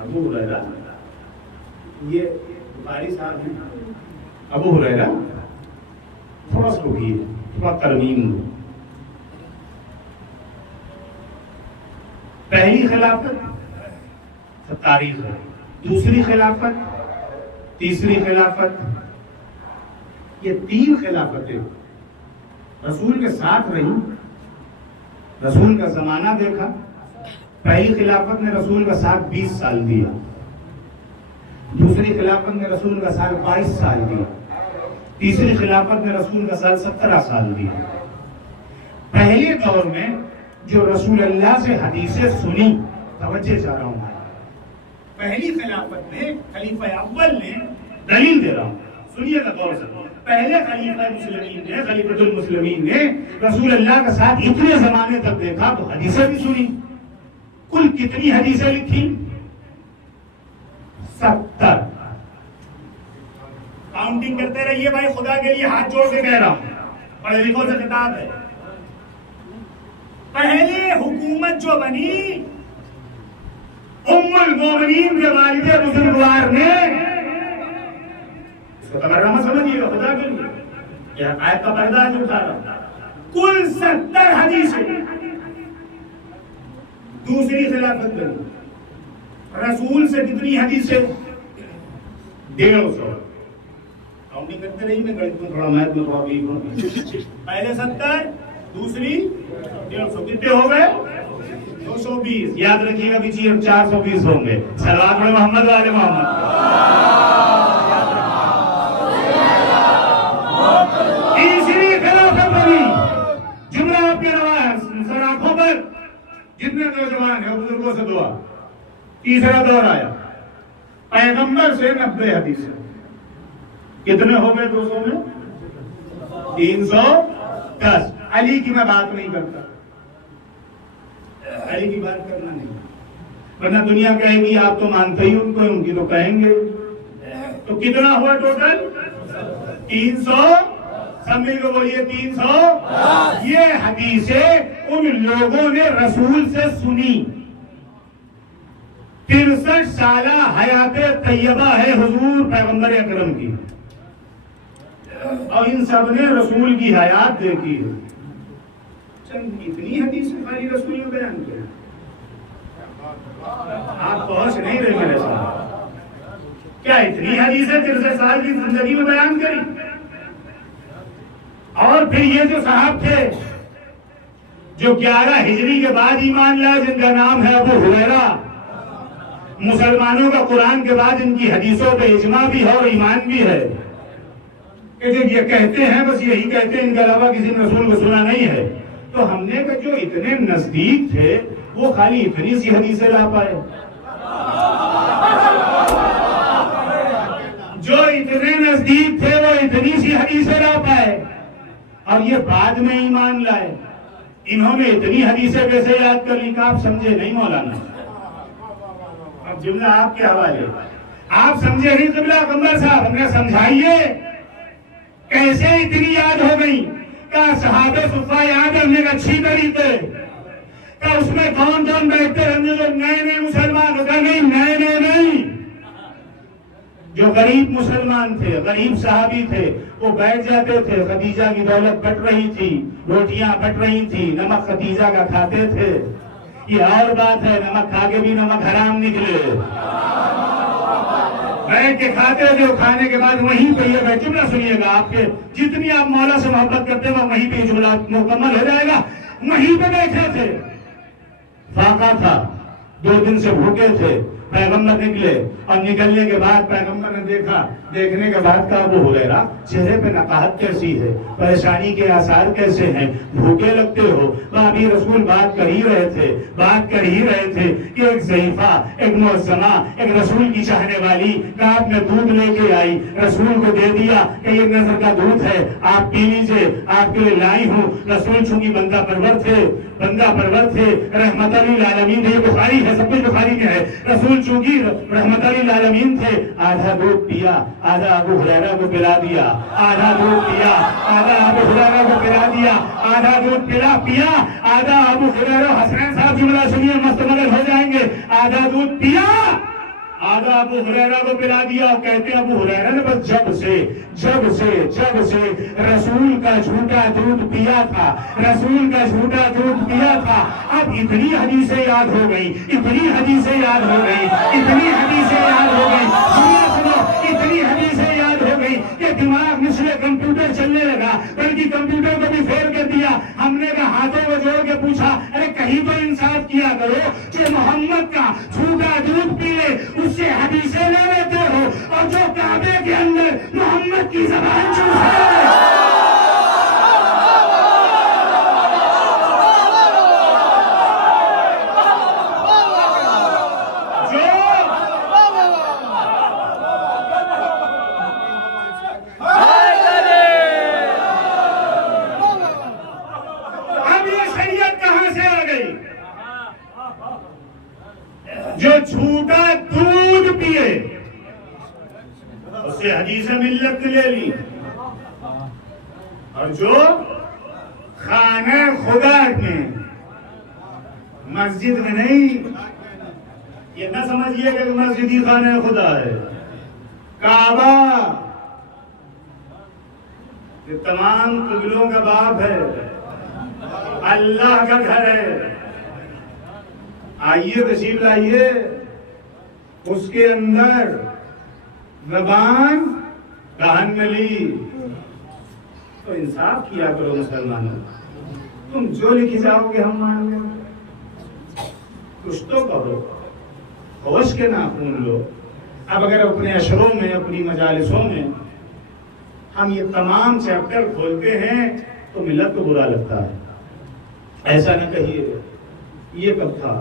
अबू हुरैरा, ये बुखारी साहब हैं, अबू हुरैरा थोड़ा सा रुकिए, थोड़ा तरमीम दो। पहली खिलाफत तारीख है, दूसरी खिलाफत, तीसरी खिलाफत, ये 3 खिलाफतें रसूल के साथ रही। रसूल का जमाना देखा। पहली खिलाफत ने रसूल का साथ 20 साल दिया, दूसरी खिलाफत ने रसूल का साथ 22 साल दिया, तीसरी खिलाफत ने रसूल का साथ 17 साल दिया। पहले दौर में जो रसूल अल्लाह से हदीसें सुनी, तवज्जो चाह रहा हूं, पहली खिलाफत में खलीफा अव्वल ने, दलील दे रहा हूं, सुनिएगा गौर से। पहले खलीफा मुस्लिमीन ने, खलीफतुल मुस्लिमीन ने रसूल अल्लाह का साथ इतने जमाने तक देखा तो हदीसें भी सुनी। कुल कितनी हदीसें लिखी? 70। काउंटिंग करते रहिए भाई, खुदा के लिए हाथ जोड़ के कह रहा हूं, पढ़े लिखों से किताब है। पहले हुकूमत जो बनी, उम्मुल मोमिनीन के वालिदे बुजुर्गवार ने, इसको तबर्रमा समझिएगा खुदा के लिए, यह आयत का पर्दा जो उठा रहा, कुल 70 हदीसें। दूसरी खिलाफत बनी, रसूल से कितनी हदीसें? 150। काउंटिंग करते रही, मैं गणित में थोड़ा मैथ में थोड़ा वीक हूं। पहले 70, दूसरी 150, कितने हो गए? 220। याद रखिएगा बीच 420 होंगे। सलवात में मोहम्मद वाले मोहम्मद। तीसरी खिलाफत बनी, जुमला आपके नवाज सर आंखों पर, जितने नौजवान है बुजुर्गों से दुआ। तीसरा दौर आया, पैगंबर से 90 हदीसें। कितने हो गए 200 में? 310। अली की मैं बात नहीं करता, अली की बात करना नहीं, वरना दुनिया कहेगी आप तो मानते ही उनको, उनकी तो कहेंगे। तो कितना हुआ टोटल? 300। सब मिलकर बोलिए 300। ये हदीसें उन लोगों ने रसूल से सुनी। 63 साला हयाते तैयबा है हुजूर पैगंबर अकरम की, और इन सब ने रसूल की हयात देखी है। इतनी हदीसें खाली रसूल में बयान किया, आप पहुंच नहीं रहे मेरे साथ। क्या इतनी हदीसें 63 साल की जिंदगी में बयान करी? और फिर ये जो साहब थे जो 11 हिजरी के बाद ईमान लाए, जिनका नाम है अबू हुरैरा, मुसलमानों का कुरान के बाद इनकी हदीसों पे इजमा भी है और ईमान भी है कि जब ये कहते हैं बस यही कहते हैं, इनके अलावा किसी ने रसूल को सुना नहीं है। तो हमने कहा जो इतने नजदीक थे वो खाली इतनी सी हदीसें ला पाए, जो इतने नजदीक थे वो इतनी सी हदीसें ला पाए, और ये बाद में ईमान लाए। इन्होंने इतनी हदीसें कैसे याद कर ली? आप समझे नहीं मौलाना। अब जुमला आपके हवाले। आप समझे नहीं क़िबला कमर साहब, हमने समझाइए कैसे इतनी याद हो गई? क्या सहाबे सुफ़ा याद रखने का अच्छी तरीके? क्या उसमें कौन कौन बैठते रहने जो नए नए मुसलमान होता? नहीं, नए नए नहीं, जो गरीब मुसलमान थे, गरीब सहाबी थे, वो बैठ जाते थे। खदीजा की दौलत बट रही थी, रोटियां बट रही थी, नमक खदीजा का खाते थे। ये और बात है, नमक खा के भी नमक हराम निकले। बैठ के खाते थे, खाने के बाद वहीं पे ये जुमला सुनिएगा, आपके जितनी आप मौला से मोहब्बत करते हो वहीं पे जुमला मुकम्मल हो जाएगा। वहीं पे बैठे थे, फाका था, 2 दिन से भूखे थे, पैगंबर निकले और निकलने के बाद पैगंबर ने देखा, देखने के बाद कहा, अबू हुरैरा चेहरे पे नकाहत कैसी है, परेशानी के आसार कैसे हैं, भूखे लगते हो? अभी रसूल बात कर ही रहे थे कि एक ज़ईफा, एक मुअज़्ज़मा, एक रसूल की चाहने वाली काब में दूध लेके आई, रसूल को दे दिया कि ये नजर का दूध है, आप पी लीजिए, आपके लिए लाई हूँ। रसूल चूंकि बंदा परवर थे, रहमतुल लिल आलमीन थे, बुखारी है, सब कुछ बुखारी में है। रसूल चूंकि रहमतुल लिल आलमीन थे, आधा दूध पिया, आधा अबू हुरैरा को पिला दिया, आधा दूध पिया, आधा अबू हुरैरा को पिला दिया, आधा दूध पिया, आधा अबू हुरैरा, हसनैन साहब जुमला सुनिए, मस्त मगन हो जाएंगे। आधा दूध पिया, आधा अबू हुरैरा को पिला दिया। और कहते हैं अबू हुरैरा ने बस जब से रसूल का झूठा दूध पिया था, अब इतनी हदीसें याद हो गई, इतनी हदीसें याद हो गई कि दिमाग मिसले कंप्यूटर चलने लगा, बल्कि कंप्यूटर को भी फेल कर दिया। हमने कहा, हाथों को जोड़ के पूछा, अरे कहीं तो इंसाफ किया करो, जो मोहम्मद का झूठा दूध पी ले उससे हदीसें ले लेते हो, और जो काबे के अंदर मोहम्मद की ज़बान चूसे जो झूठा दूध पिए उससे हदीस मिल्लत ले ली, और जो खाना खुदा में, मस्जिद में नहीं, ये ना समझिए कि मस्जिद ही खाना खुदा है। काबा ये तमाम क़िबलों का बाप है, अल्लाह का घर है। आइए, तशरीफ लाइए, उसके अंदर ज़बान कान में ली। तो इंसाफ किया करो मुसलमानों, तुम जो लिखी जाओगे हम मान लेंगे, कुछ तो करो, होश के नाखून लो। अब अगर अपने अशरों में, अपनी मजालिसों में हम ये तमाम चैप्टर खोलते हैं तो मिलत को बुरा लगता है। ऐसा न कहिए ये कब था,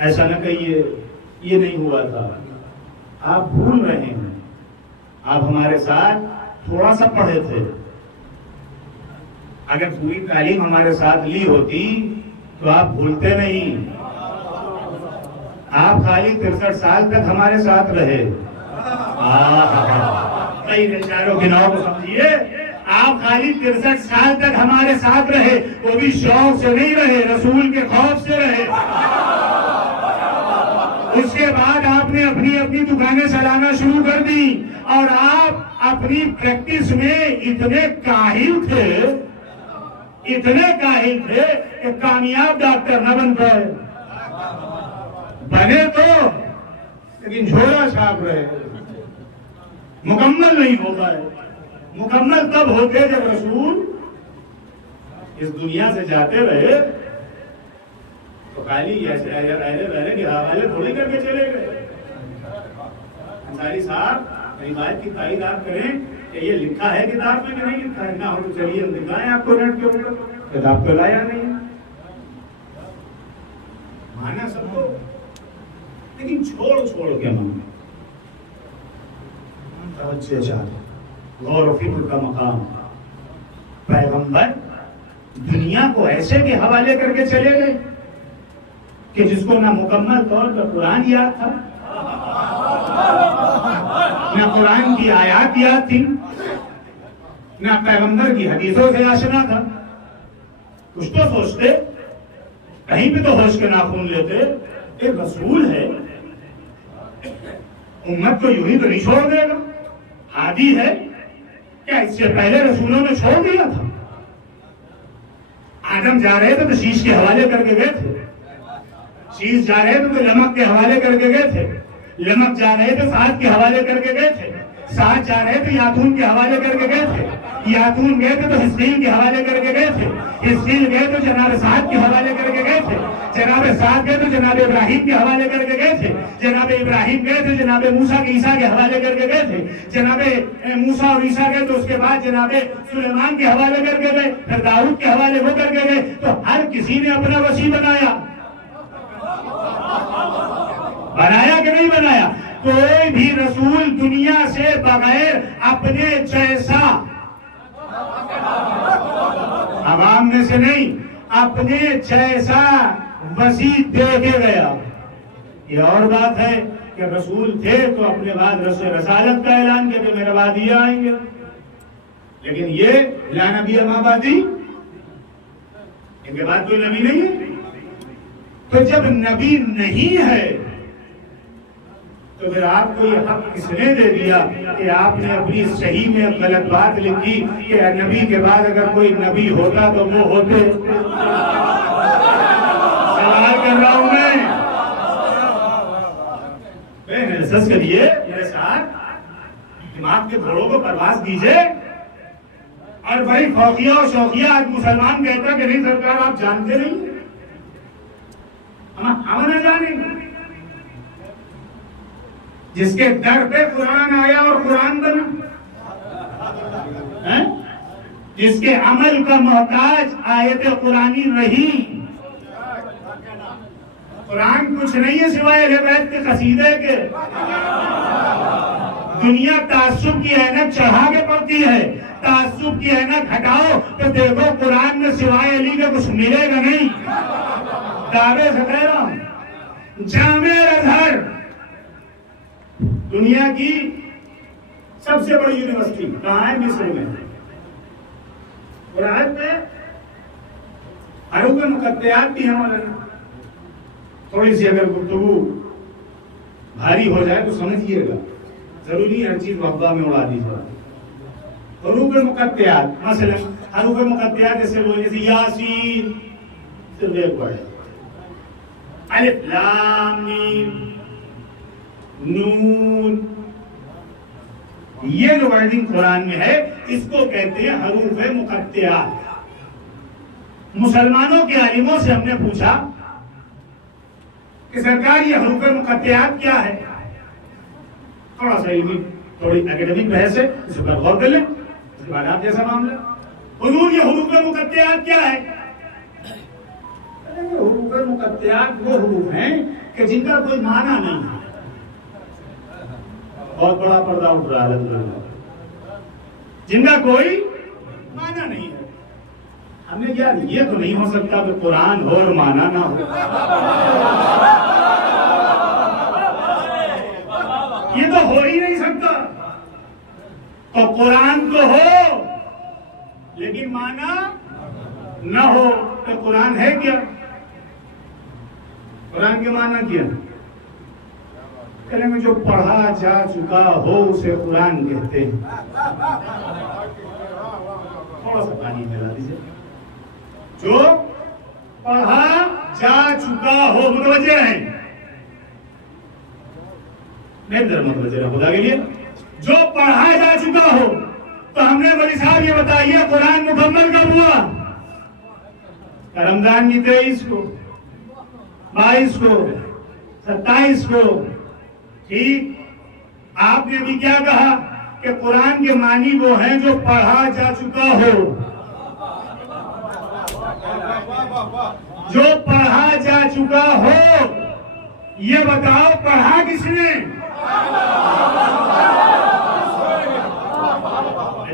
ऐसा न कहिए ये नहीं हुआ था। आप भूल रहे हैं, आप हमारे साथ थोड़ा सा पढ़े थे। अगर पूरी तालीम हमारे साथ ली होती तो आप भूलते नहीं। आप खाली 63 साल तक हमारे साथ रहे। कई बेचारों के नाम को समझिए, आप खाली 63 साल तक हमारे साथ रहे, वो भी शौक से नहीं रहे, रसूल के खौफ से रहे। उसके बाद आपने अपनी अपनी दुकानें चलाना शुरू कर दी, और आप अपनी प्रैक्टिस में इतने काहिल थे कि कामयाब डॉक्टर न बन पाए। बने तो, लेकिन झोला छाप रहे, मुकम्मल नहीं हो पाए। मुकम्मल तब होते जब रसूल इस दुनिया से जाते रहे, तो खाली ऐसे रहने के हवाले थोड़ी करके चले गए। अंसारी साहब रिवायत की तारीफ आप करें कि ये लिखा है किताब में कि नहीं लिखा है, ना हो तो चलिए हम दिखाएं आपको नेट के ऊपर, किताब तो लाया नहीं, माना सबको, लेकिन छोड़ के माना। गौर फिक्र का मकाम, पैगंबर दुनिया को ऐसे के हवाले करके चले गए कि जिसको ना मुकम्मल तौर पर कुरान याद था, न कुरान की आयत याद थी, न पैगंबर की हदीसों से आशना था। कुछ तो सोचते, कहीं भी तो होश के नाखून लेते। एक रसूल है, उम्मत को यूं ही तो नहीं छोड़ देगा, आदि है क्या? इससे पहले रसूलों ने छोड़ दिया था। आदम जा रहे थे तो शीश के हवाले करके गए थे, शीश जा रहे थे तो लमक के हवाले करके गए थे, लमक जा रहे थे साथ के हवाले करके गए थे, साथ जा रहे थे यातून के हवाले करके गए थे, यातून गए थे तो हिस्कील के हवाले करके गए थे, हिस्कील गए तो जनाब साद के हवाले करके गए थे, जनाब साद गए तो जनाब इब्राहिम के हवाले करके गए थे, जनाब इब्राहिम गए तो जनाब मूसा के ईसा के हवाले करके गए थे, जनाब मूसा और ईसा गए तो उसके बाद जनाब सुलेमान के हवाले करके गए, फिर दाऊद के हवाले वो करके गए। तो हर किसी ने अपना वसी बनाया, बनाया कि नहीं बनाया? कोई भी रसूल दुनिया से बगैर अपने जैसा, आवाम में से नहीं, अपने जैसा वसी दे के गया। ये और बात है कि रसूल थे तो अपने बाद रसालत का ऐलान किया कि मेरे बाद ये आएंगे, लेकिन ये ला नबी अमाबादी, इनके बाद कोई नबी नहीं है। तो जब नबी नहीं है तो फिर आपको ये हक किसने दे दिया कि आपने अपनी सही में गलत बात लिखी कि नबी के बाद अगर कोई नबी होता तो वो होते? सवाल कर रहा हूं मैं, सच करिए मेरे साथ, दिमाग के घोड़ों को परवाज दीजिए। और भाई फौकिया और शौकिया आज मुसलमान कहता कि नहीं सरकार आप जानते नहीं, हम ना जानेंगे। जिसके दर पे कुरान आया और कुरान बना, जिसके अमल का मोहताज आयत कुरानी रही। कुरान कुछ नहीं है सिवाय अहले बैत के कसीदे के। दुनिया तासुब की ऐनक चढ़ा के पड़ती है, तासुब की ऐनक हटाओ तो देखो कुरान में सिवाय अली के कुछ मिलेगा नहीं। दावे से कह रहा हूं, जामे अजहर दुनिया की सबसे बड़ी यूनिवर्सिटी कहाँ है? मिस्र में। कुरान में हरूफ मुकत्तयात भी है। थोड़ी सी अगर गुफ्तगू भारी हो जाए तो समझिएगा, जरूरी हर चीज वक्बा में उड़ा दीजिए। हरूफ मुकत्तयात, मसलन हरूफ मुकत्तयात जैसे बोले, जैसे यासीन सिर्फ एक वर्ड, अलिफ लाम मीम नून, ये जो वर्डिंग कुरान में है इसको कहते हैं हरूफ मुकत्तयात। मुसलमानों के आलिमों से हमने पूछा कि सरकार ये हरूफ मुकत्तयात क्या है? थोड़ा सा इल्मी, थोड़ी एकेडमिक बहस है, इस पर गौर कर लें। इसके बाद आप जैसा मामला, हुजूर ये हरूफ मुकत्तयात क्या है? हरूफ मुकत्तयात वो हरूफ हैं कि जिनका कोई माना नहीं है। बहुत बड़ा पर्दा उठ रहा है, जिनका कोई माना नहीं है। हमने यार ये तो नहीं हो सकता कि कुरान हो और माना ना हो, ये तो हो ही नहीं सकता। तो कुरान तो हो लेकिन माना ना हो, तो कुरान है क्या? कुरान के माना क्या? कहेंगे जो पढ़ा जा चुका हो उसे कुरान कहते हैं। थोड़ा सा पानी मिला दीजिए। जो पढ़ा जा चुका हो, मुतवज्जे हैं मेरे दर मुतवज्जे हैं खुदा के लिए। जो पढ़ा जा चुका हो, तो हमने बड़ी साहब ये बताइए कुरान मुकम्मल कब हुआ? रमजान की 23 को, 22 को, 27 को। ठीक, आपने भी क्या कहा कि कुरान के मानी वो हैं जो पढ़ा जा चुका हो। जो पढ़ा जा चुका हो, ये बताओ पढ़ा किसने?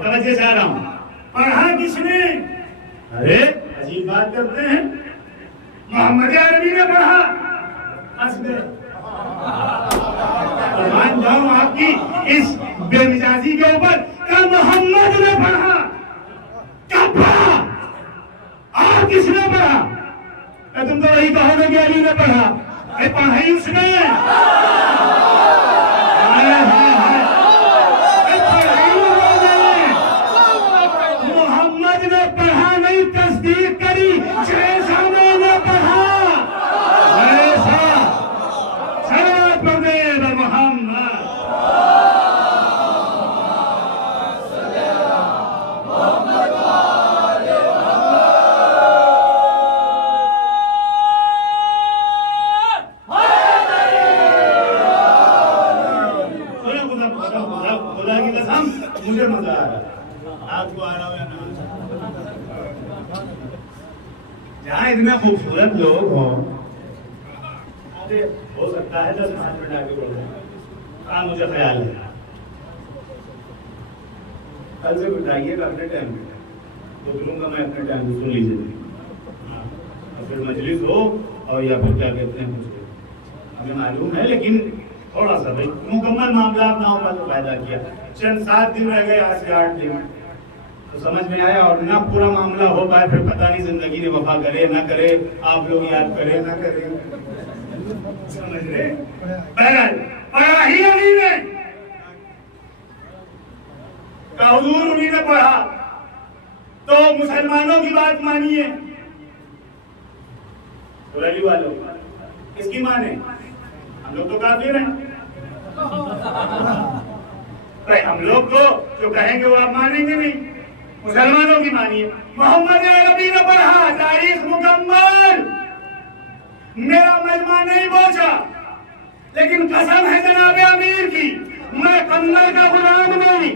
मैं चाह रहा हूं, पढ़ा किसने? अरे अजीब बात करते हैं, मोहम्मद अरबी ने पढ़ा। मान जाऊं आपकी इस बेमिजाजी के ऊपर कल मोहम्मद ने पढ़ा, कब पढ़ा और किसने पढ़ा? तुम तो वही कहोगे कि अली ने पढ़ा, पढ़ा ही उसने। मोहम्मद ने पढ़ा नहीं, तस्दीक करी, जैसा मैंने पढ़ा वैसा। सलावत पढ़े मोहम्मद। खुदा की कसम मुझे मजा आ रहा, आपको आ रहा हो या ना? जहाँ इतने खूबसूरत लोग हों, हो सकता है 10-5 मिनट आगे बढ़ जाए। मुझे ख्याल है कल से बिठाइएगा अपने टाइम पे, तो बोलूँगा मैं अपने टाइम पे, सुन लीजिए। और फिर मजलिस हो और या फिर क्या कहते हैं मुझे हमें मालूम है, लेकिन थोड़ा सा भाई मुकम्मल मामला ना होगा तो फायदा किया। चंद 7 दिन रह गए, आज से 8 दिन, तो समझ में आया। और ना पूरा मामला हो पाए फिर पता नहीं जिंदगी ने वफा करे ना करे, आप लोग याद करे ना करे, समझ रहे? पढ़ा ही अली ने, हुजूर उन्हीं ने पढ़ा, तो मुसलमानों की बात मानिए। अली वालों किसकी माने? हम लोग तो काफिर हैं। हम लोग तो जो कहेंगे वो आप मानेंगे नहीं, मुसलमानों की मानिए। मोहम्मद अरबी ने पढ़ा, तारीख मुकम्मल, मेरा मजमा नहीं पहुंचा, लेकिन कसम है जनाब अमीर की, मैं कन्नड़ का गुलाम नहीं।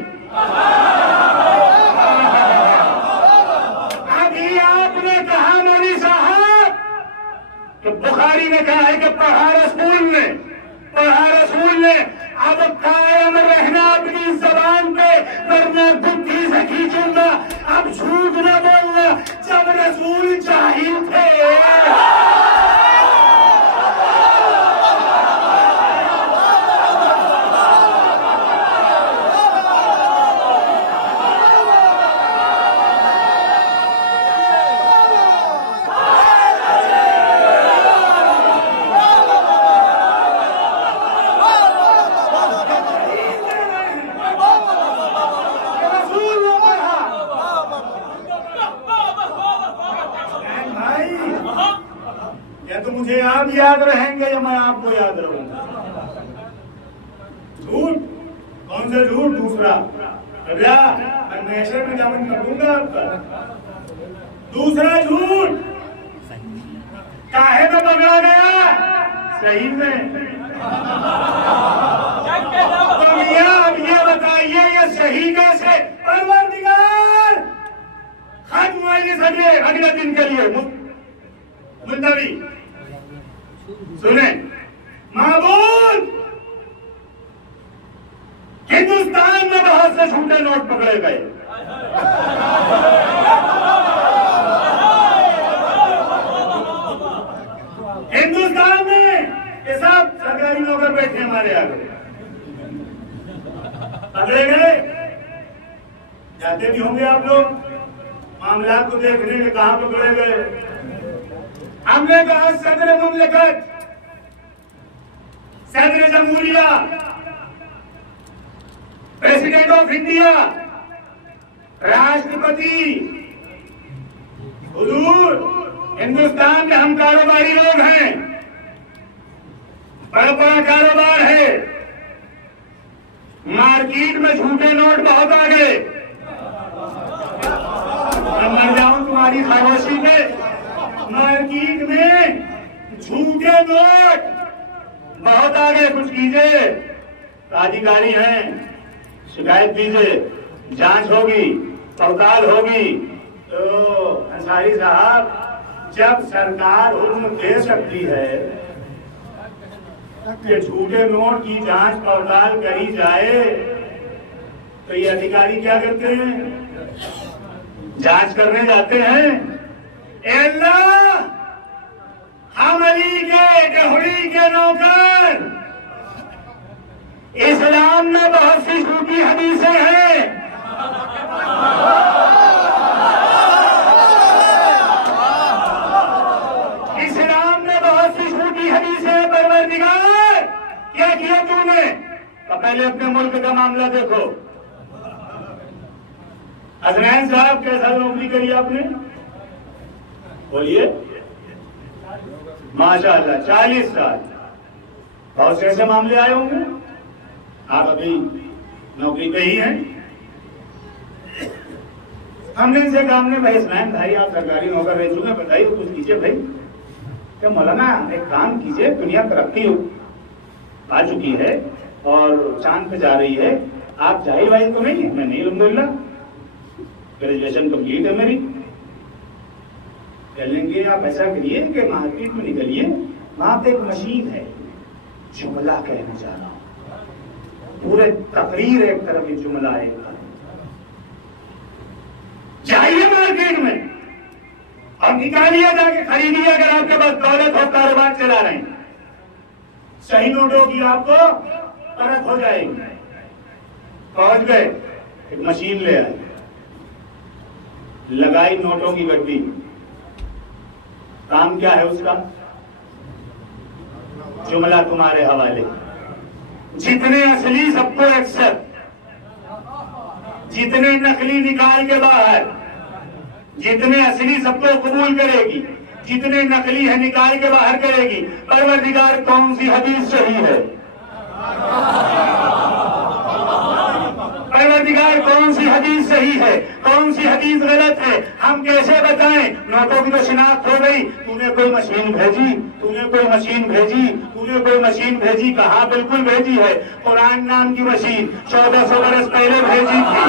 अभी आपने कहा मौलवी साहब, तो बुखारी ने कहा है कि पढ़ा रसूल ने, अब कायम रहना अपनी जबान पे, वरना बुद्धि से खींचूंगा। अब झूठ न बोलना, जब रसूल जाहिल थे। तो मुझे आप याद रहेंगे या मैं आपको याद रहूंगा? झूठ, कौन सा झूठ? दूसरा मैं मैशर में जामन कर दूंगा आपका। दूसरा झूठ काहे में पकड़ा गया? सही में। तो अब ये बताइए, ये सही कैसे? परवरदिगार खत्म अगले दिन के लिए मुल्तवी सुने, माबूद हिंदुस्तान में बहुत से झूठे नोट पकड़े गए। हिंदुस्तान में ये सब सरकारी नौकर बैठे हमारे आगे, पकड़े गए। जाते भी होंगे आप लोग मामला को देखने के, कहां पकड़े गए? हमने कहा सदर मुमलिकत, सदर जमहूरिया, प्रेसिडेंट ऑफ इंडिया, राष्ट्रपति, हुजूर हिंदुस्तान में हम कारोबारी लोग हैं, बड़ा कारोबार है, मार्केट में झूठे नोट बहुत आ गए। मैं मर जाऊं तुम्हारी खामोशी में। मार्केट में झूठे नोट बहुत आ गए, कुछ कीजिए। अधिकारी हैं, शिकायत कीजिए, जांच होगी, पड़ताल होगी। तो अंसारी साहब, जब सरकार हुक्म दे सकती है कि झूठे नोट की जांच पड़ताल करी जाए, तो ये अधिकारी क्या करते हैं? जांच करने जाते हैं। अल्लाह, हम अली के डेहरी के नौकर इस्लाम में बहुत सी झूठी हदीसें हैं। इस्लाम में बहुत सी झूठी हदीसें। परवरदिगार क्या किया तूने? तो पहले अपने मुल्क का मामला देखो। हसनैन साहब कैसा नौकरी करी आपने? बोलिए। माशाअल्लाह 40 साल। बहुत से ऐसे मामले आए होंगे, आप अभी नौकरी पे ही हैं। हमने इनसे कहा, हमने भाई हसनैन भाई आप सरकारी नौकर रह चुके हैं, बताइए कुछ कीजिए भाई। क्या मौलाना एक काम कीजिए, दुनिया तरक्की आ चुकी है और चांद पे जा रही है, आप जाहिर भाई तो नहीं है? मैं नहीं, अल्हम्दुलिल्लाह ग्रेजुएशन कंप्लीट है मेरी। चलेंगे, आप ऐसा करिए कि मार्केट में निकलिए, वहां पे एक मशीन है, जुमला कहने जा रहा हूं, पूरे तकरीर एक तरफ ही जुमला है। जाइए मार्केट में और निकालिए, जाके खरीदिए अगर आपके पास दौलत हो, कारोबार चला रहे हैं। सही नोटों की आपको परख हो जाएगी। पहुंच गए, एक मशीन ले आए, लगाई नोटों की गड्डी। काम क्या है उसका? जुमला तुम्हारे हवाले। जितने असली सबको एक्सेप्ट, जितने नकली निकाल के बाहर। जितने असली सबको कबूल करेगी, जितने नकली है निकाल के बाहर करेगी। परवरदिगार कौन सी हदीस सही है? परवरदिगार कौन सी हदीस सही है, कौन सी हदीस गलत है, हम कैसे बताएं? नोटों की तो शिनाख्त हो गई। तूने कोई मशीन भेजी, तूने कोई मशीन भेजी, तूने कोई मशीन भेजी, कहा बिल्कुल भेजी है। कुरान नाम की मशीन 1400 बरस पहले भेजी थी।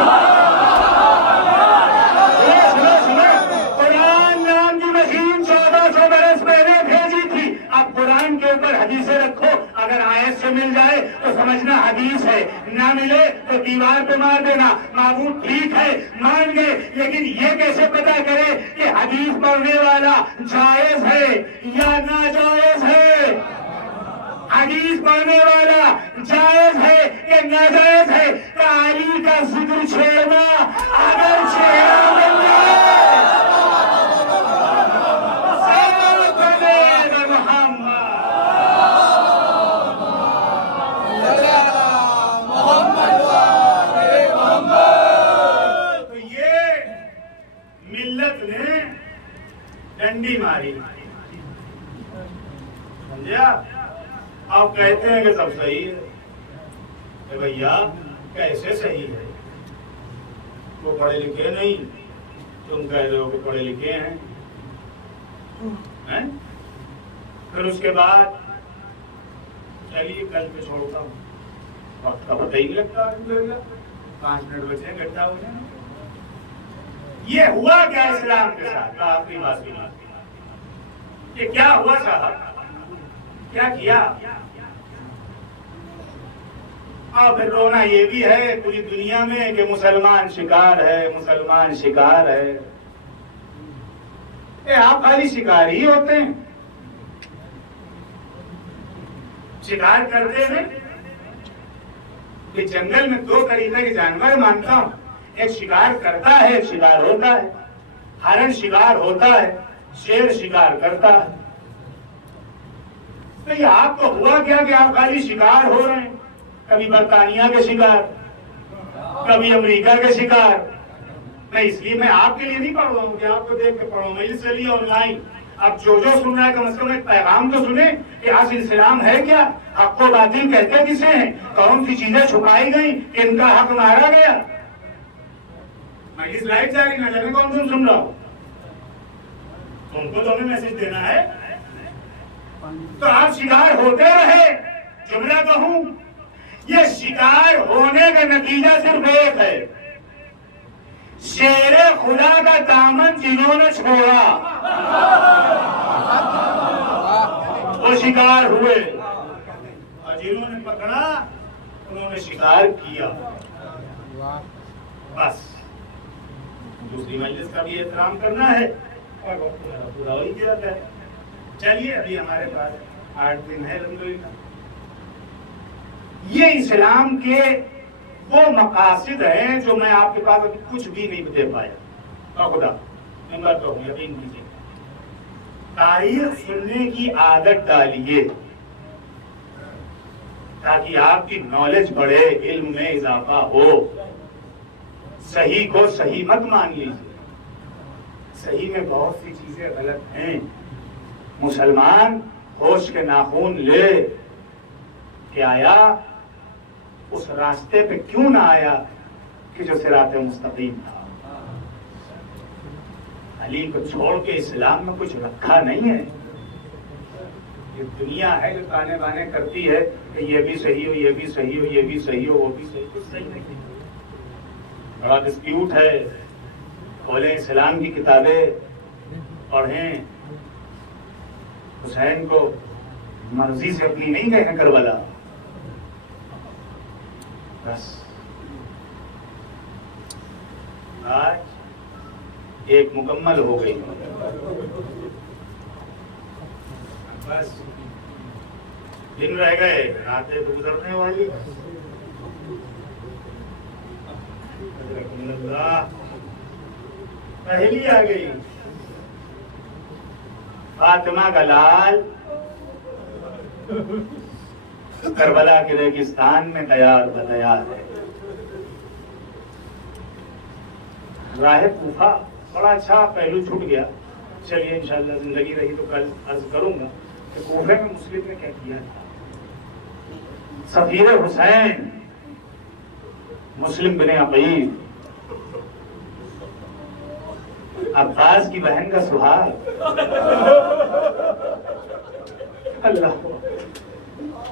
कुरान नाम की मशीन 1400 बरस पहले भेजी थी। अब कुरान के ऊपर हदीसें रखो, अगर आयत से मिल जाए तो समझना हदीस है, ना मिले तो दीवार पे मार देना। माबूद ठीक है, मान गए, लेकिन ये कैसे पता करे कि हदीस पढ़ने वाला जायज है या नाजायज है? हदीस पढ़ने वाला जायज है कि नाजायज है? अली का जिक्र छेड़ना अगर छेड़ा मिल जाए, डंडी मारी, समझा? आप कहते हैं कि सब सही है। भैया कैसे सही है? वो पढ़े लिखे नहीं, तुम कह रहे हो कि पढ़े लिखे हैं, हैं? फिर उसके बाद चलिए कल पे छोड़ता हूँ, वक्त का पता ही नहीं लगता, 5 मिनट बचे इकट्ठा हो जाए। ये हुआ क्या इस्लाम के साथ? आखिरी बात सुना, ये क्या हुआ साहब? क्या किया? और फिर रोना ये भी है पूरी दुनिया में कि मुसलमान शिकार है, मुसलमान शिकार है। आप खाली शिकार ही होते हैं, शिकार करते हैं। ये जंगल में 2 तरीके के जानवर मानता हूं, एक शिकार करता है, एक शिकार होता है। हरण शिकार होता है, शेर शिकार करता है। तो ये आपको हुआ क्या कि आप खाली शिकार हो रहे हैं? कभी बरतानिया के शिकार, कभी अमेरिका के शिकार। मैं इसलिए मैं आपके लिए नहीं पढ़ रहा हूँ कि आपको देख के पढ़ो, मैं चलिए ऑनलाइन। अब जो सुन रहा है कम से कम एक पैगाम तो सुने कि आज इस्लाम है क्या, हक को बातिल कहते किसे हैं, कौन सी चीजें छुपाई गई, इनका हक मारा गया। मैं स्लाइड जारी ना जाने कौन तुम सुन रहा हो, तुमको तो हमें मैसेज देना है। तो आप शिकार होते रहे। जुमला कहूं, ये शिकार होने का नतीजा सिर्फ एक है, शेरे खुदा का दामन जिन्होंने छोड़ा वो शिकार हुए, और जिन्होंने पकड़ा उन्होंने शिकार किया। बस दूसरी मजलिस का भी एहतराम करना है और वक्त पूरा हो ही जाता है। चलिए अभी हमारे पास 8 दिन है अल्हम्दुलिल्लाह। ये इस्लाम के वो मकासद हैं जो मैं आपके पास अभी कुछ भी नहीं दे पाया। खुदा नंबर तो यकीन कीजिए, तारीख सुनने की आदत डालिए ताकि आपकी नॉलेज बढ़े, इल्म में इजाफा हो। सही को सही मत मान लीजिए, सही में बहुत सी चीजें गलत हैं। मुसलमान होश के नाखून ले के आया, उस रास्ते पे क्यों ना आया कि जो सिराते मुस्तकीम था। अली को छोड़ के इस्लाम में कुछ रखा नहीं है। ये दुनिया है जो ताने बाने करती है कि ये भी सही हो, ये भी सही हो, ये भी सही हो, वो भी सही, कुछ सही नहीं। बड़ा डिस्प्यूट है। खोलें इस्लाम की किताबें, पढ़ें। हुसैन को मर्जी से अपनी नहीं गए हैं करबला, बस आज एक मुकम्मल हो गई। बस दिन रह गए, रातें तो गुजरने वाली। पहली आ गई, फातिमा का लाल करबला के रेगिस्तान में तैयार बतैयार है। राह कूफा बड़ा अच्छा पहलू छूट गया। चलिए इंशाअल्लाह जिंदगी रही तो कल अर्ज करूंगा कि कूफे में मुस्लिम ने क्या किया था। सफीर हुसैन मुस्लिम बिन अकील, अब्बास की बहन का सुहाग। अल्लाह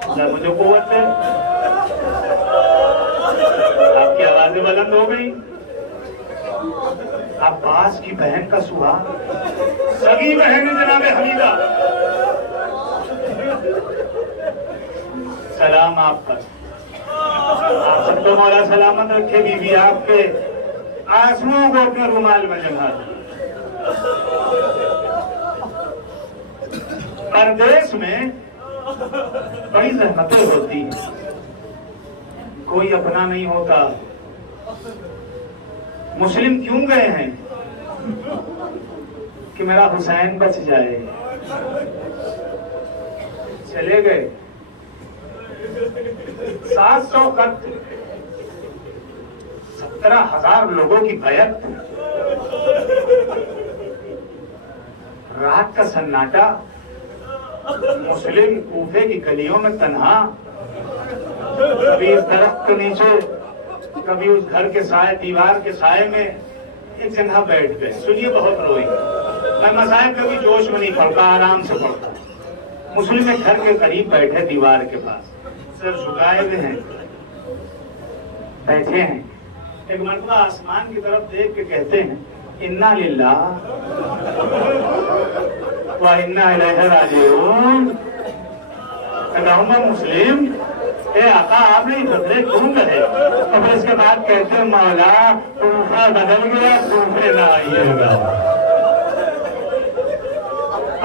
मुझे कुव्वत है। आपकी आवाजें बुलंद हो गई। अब्बास की बहन का सुहाग, सगी बहन जनाब हमीदा, सलाम आप पर। आप सबको मौला सलामत रखे। बीवी आपके आंसुओं को अपने रुमाल में जमा दे। परदेश में बड़ी जहमतें होती हैं, कोई अपना नहीं होता। मुस्लिम क्यों गए हैं कि मेरा हुसैन बच जाए। चले गए 700 खत, 17,000 लोगों की बैत, रात का सन्नाटा, मुस्लिम कूफे की गलियों में तन्हा, कभी इस दरख्त के नीचे, कभी उस घर के साए, दीवार के साए में एक जगह बैठ गए। सुनिए बहुत रोई। मैं मसाइब कभी जोश में नहीं पढ़ता, आराम से पढ़ता। मुस्लिम एक घर के करीब बैठे, दीवार के पास, सर झुकाए हुए हैं, बैठे हैं। एक मरतबा आसमान की तरफ देख के कहते हैं, इन्ना लिल्लाह व इन्ना इलैहि राजिऊन। मुस्लिम ए आका, आपने बदले क्यों गए? तो फिर इसके बाद कहते हैं, मौला कूफा बदल गया, कूफे ना आइएगा।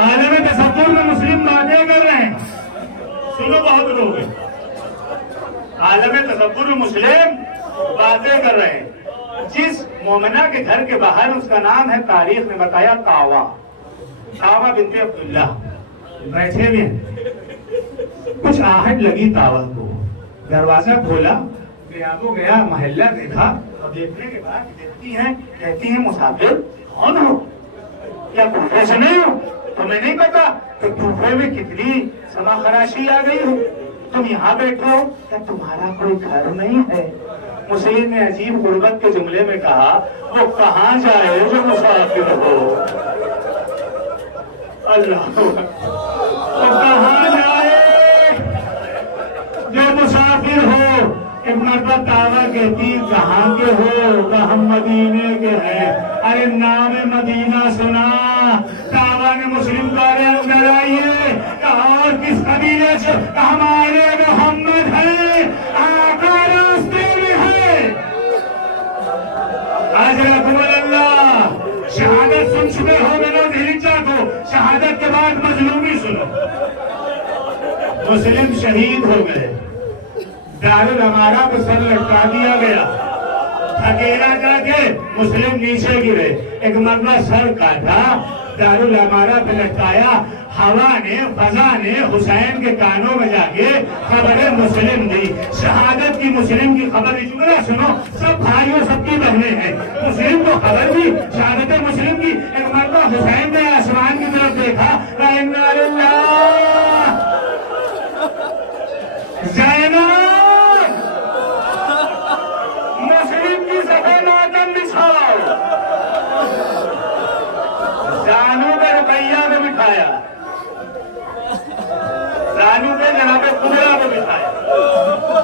आलम तसव्वुर में मुस्लिम बातें कर रहे हैं। सुनो बहुत लोग, आलम तसव्वुर में मुस्लिम बातें कर रहे हैं। जिस मोमिना के घर के बाहर, उसका नाम है, तारीख ने बताया, कावा, कावा बिनते अब्दुल्ला, बैठे हुए कुछ आहट लगी तावा को। दरवाजा खोला, गया महल्ला देखा, और देखने के बाद देखती हैं, कहती हैं, मुसाफिर कौन हो? क्या कूफे से नहीं हो? तुम्हें नहीं पता कि कूफे में कितनी समा खराशी आ गई हो? तुम यहाँ बैठे हो, क्या तुम्हारा कोई घर नहीं है? मुस्लिम ने अजीब गुर्बत के जुमले में कहा, वो कहाँ जाए जो मुसाफिर हो। अल्लाह, वो कहाँ जाए जो मुसाफिर हो। एक मरतबा तावा कहती, कहाँ के हो? कहा मदीने के हैं। अरे नाम मदीना सुना, तावा ने मुस्लिम द्वारे अंदर आइए, कहा और किस कबीले से? हमारे मोहम्मद है, आका रास्ते में है। अल्लाह, शहादत सुन चुके हो मेरा दिलचा को, शहादत के बाद मजलूमी सुनो। मुस्लिम शहीद हो गए, दारुल हमारा को सर लटका दिया गया, धकेला करके मुस्लिम नीचे गिरे। एक मरना सर काटा, दारुल हमारा पे लटकाया, हवा ने फजा ने हुसैन के कानों में जाके खबर मुस्लिम दी, शहादत की मुस्लिम की खबर दी। जुमला सुनो, सब भाइयों सबकी बहनें हैं, मुस्लिम को खबर दी शहादत मुस्लिम की। एक मरतबा हुसैन ने आसमान की तरफ देखा, ज़ैनब मुस्लिम की सफेद मातम बिछाओ, जानू पे रुपैया को बिठाया, जानू पे जनाब कुबरा को बिठाया,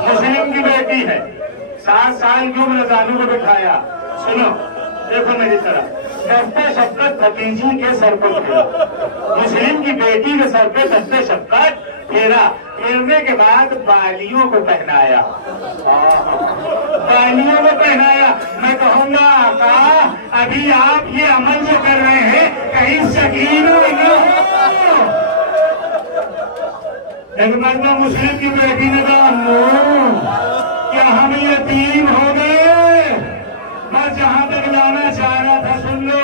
मुस्लिम की बेटी है, 7 साल की उम्र, जानू को बिठाया। सुनो देखो मेरी तरफ, दस्ते शफकत भतीजी के सर पर फेरा, मुस्लिम की बेटी के सर पे दस्ते शफकत फेरा, फेरने के बाद बालियों को पहनाया, बालियों को पहनाया। मैं कहूंगा आका अभी आप ये अमल जो कर रहे हैं कहीं शकीनों न हो। एक मरना मुस्लिम की बेटी ने कहा, क्या हम यतीम हो गए? मैं जहां तक जाना चाह रहा था सुन लो,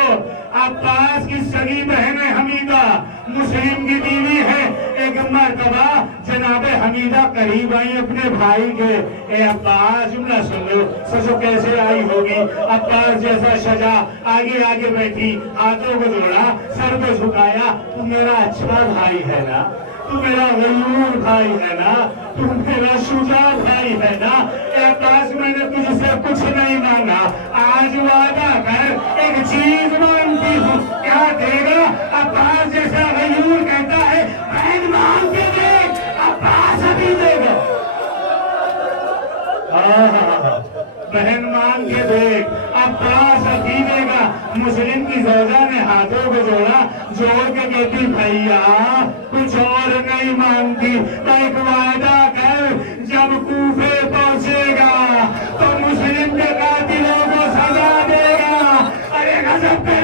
अब्बास की सगी बहन है हमीदा, मुस्लिम की बीवी है। एक मर्तबा जनाबे हमीदा करीब आई अपने भाई के, ए अब्बास जुमला सुन लो, सोचो कैसे आई होगी। अब्बास जैसा सजा आगे आगे बैठी, हाथों को जोड़ा, सर को झुकाया, तू मेरा अच्छा भाई है ना, तू मेरा गयूर भाई है ना, तू मेरा शुजा भाई है ना। अब्बास मैंने तुझसे कुछ नहीं मांगा, आज वादा कर एक चीज मांगती हूँ, क्या देगा? अब्बास जैसा गयूर कहता है बहन मांग के देख, अब्बास अभी देगा। बहन मांग के देख, अब्बास अभी देगा। मुस्लिम की जोजा ने हाथों को जोड़ा, जोड़ के कहती भैया कुछ और नहीं मांगती, एक वादा कर जब कूफे पहुंचेगा तो मुस्लिम के कातिलों को सजा देगा। अरे गजब कर